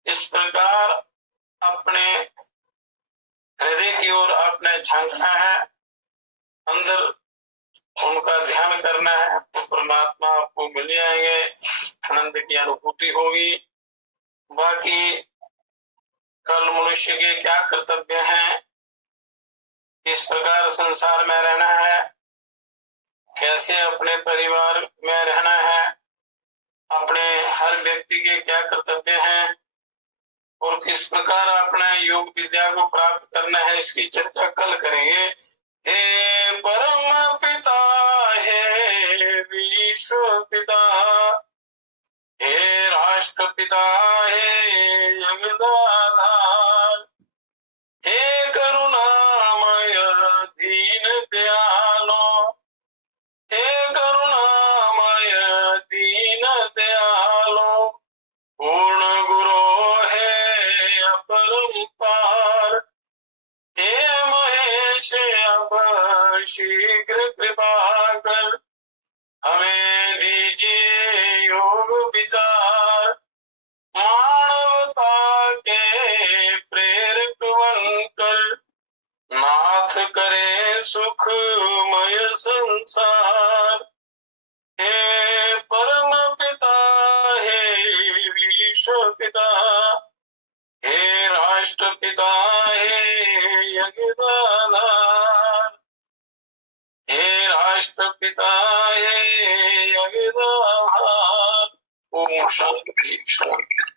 इस प्रकार अपने हृदय की ओर आपने झांकना है, अंदर उनका ध्यान करना है, तो परमात्मा आपको मिल जाएंगे, आनंद की अनुभूति होगी। बाकी कल मनुष्य के क्या कर्तव्य हैं, किस प्रकार संसार में रहना है, कैसे अपने परिवार में रहना है, अपने हर व्यक्ति के क्या कर्तव्य हैं और किस प्रकार अपने योग विद्या को प्राप्त करना है, इसकी चर्चा कल करेंगे। हे परम पिता, हे विश्व पिता, हे राष्ट्र पिता, हे जगदाधार, हे करुणामय दीन दयालो, हे करुणामय दीन दयालो, पूर्ण गुरो हे अपरंपार, हे महेश अब शीघ्र कृपा कर, हमें दीजिए योग विचार, मानवता के प्रेरक बनकर नाथ नाथ करे सुखमय संसार। हे परम पिता हे विश्व पिता, हे राष्ट्रपिता हे यज्ञदाता, हे राष्ट्रपिता हे यज्ञदाता। ओम शांति शांति।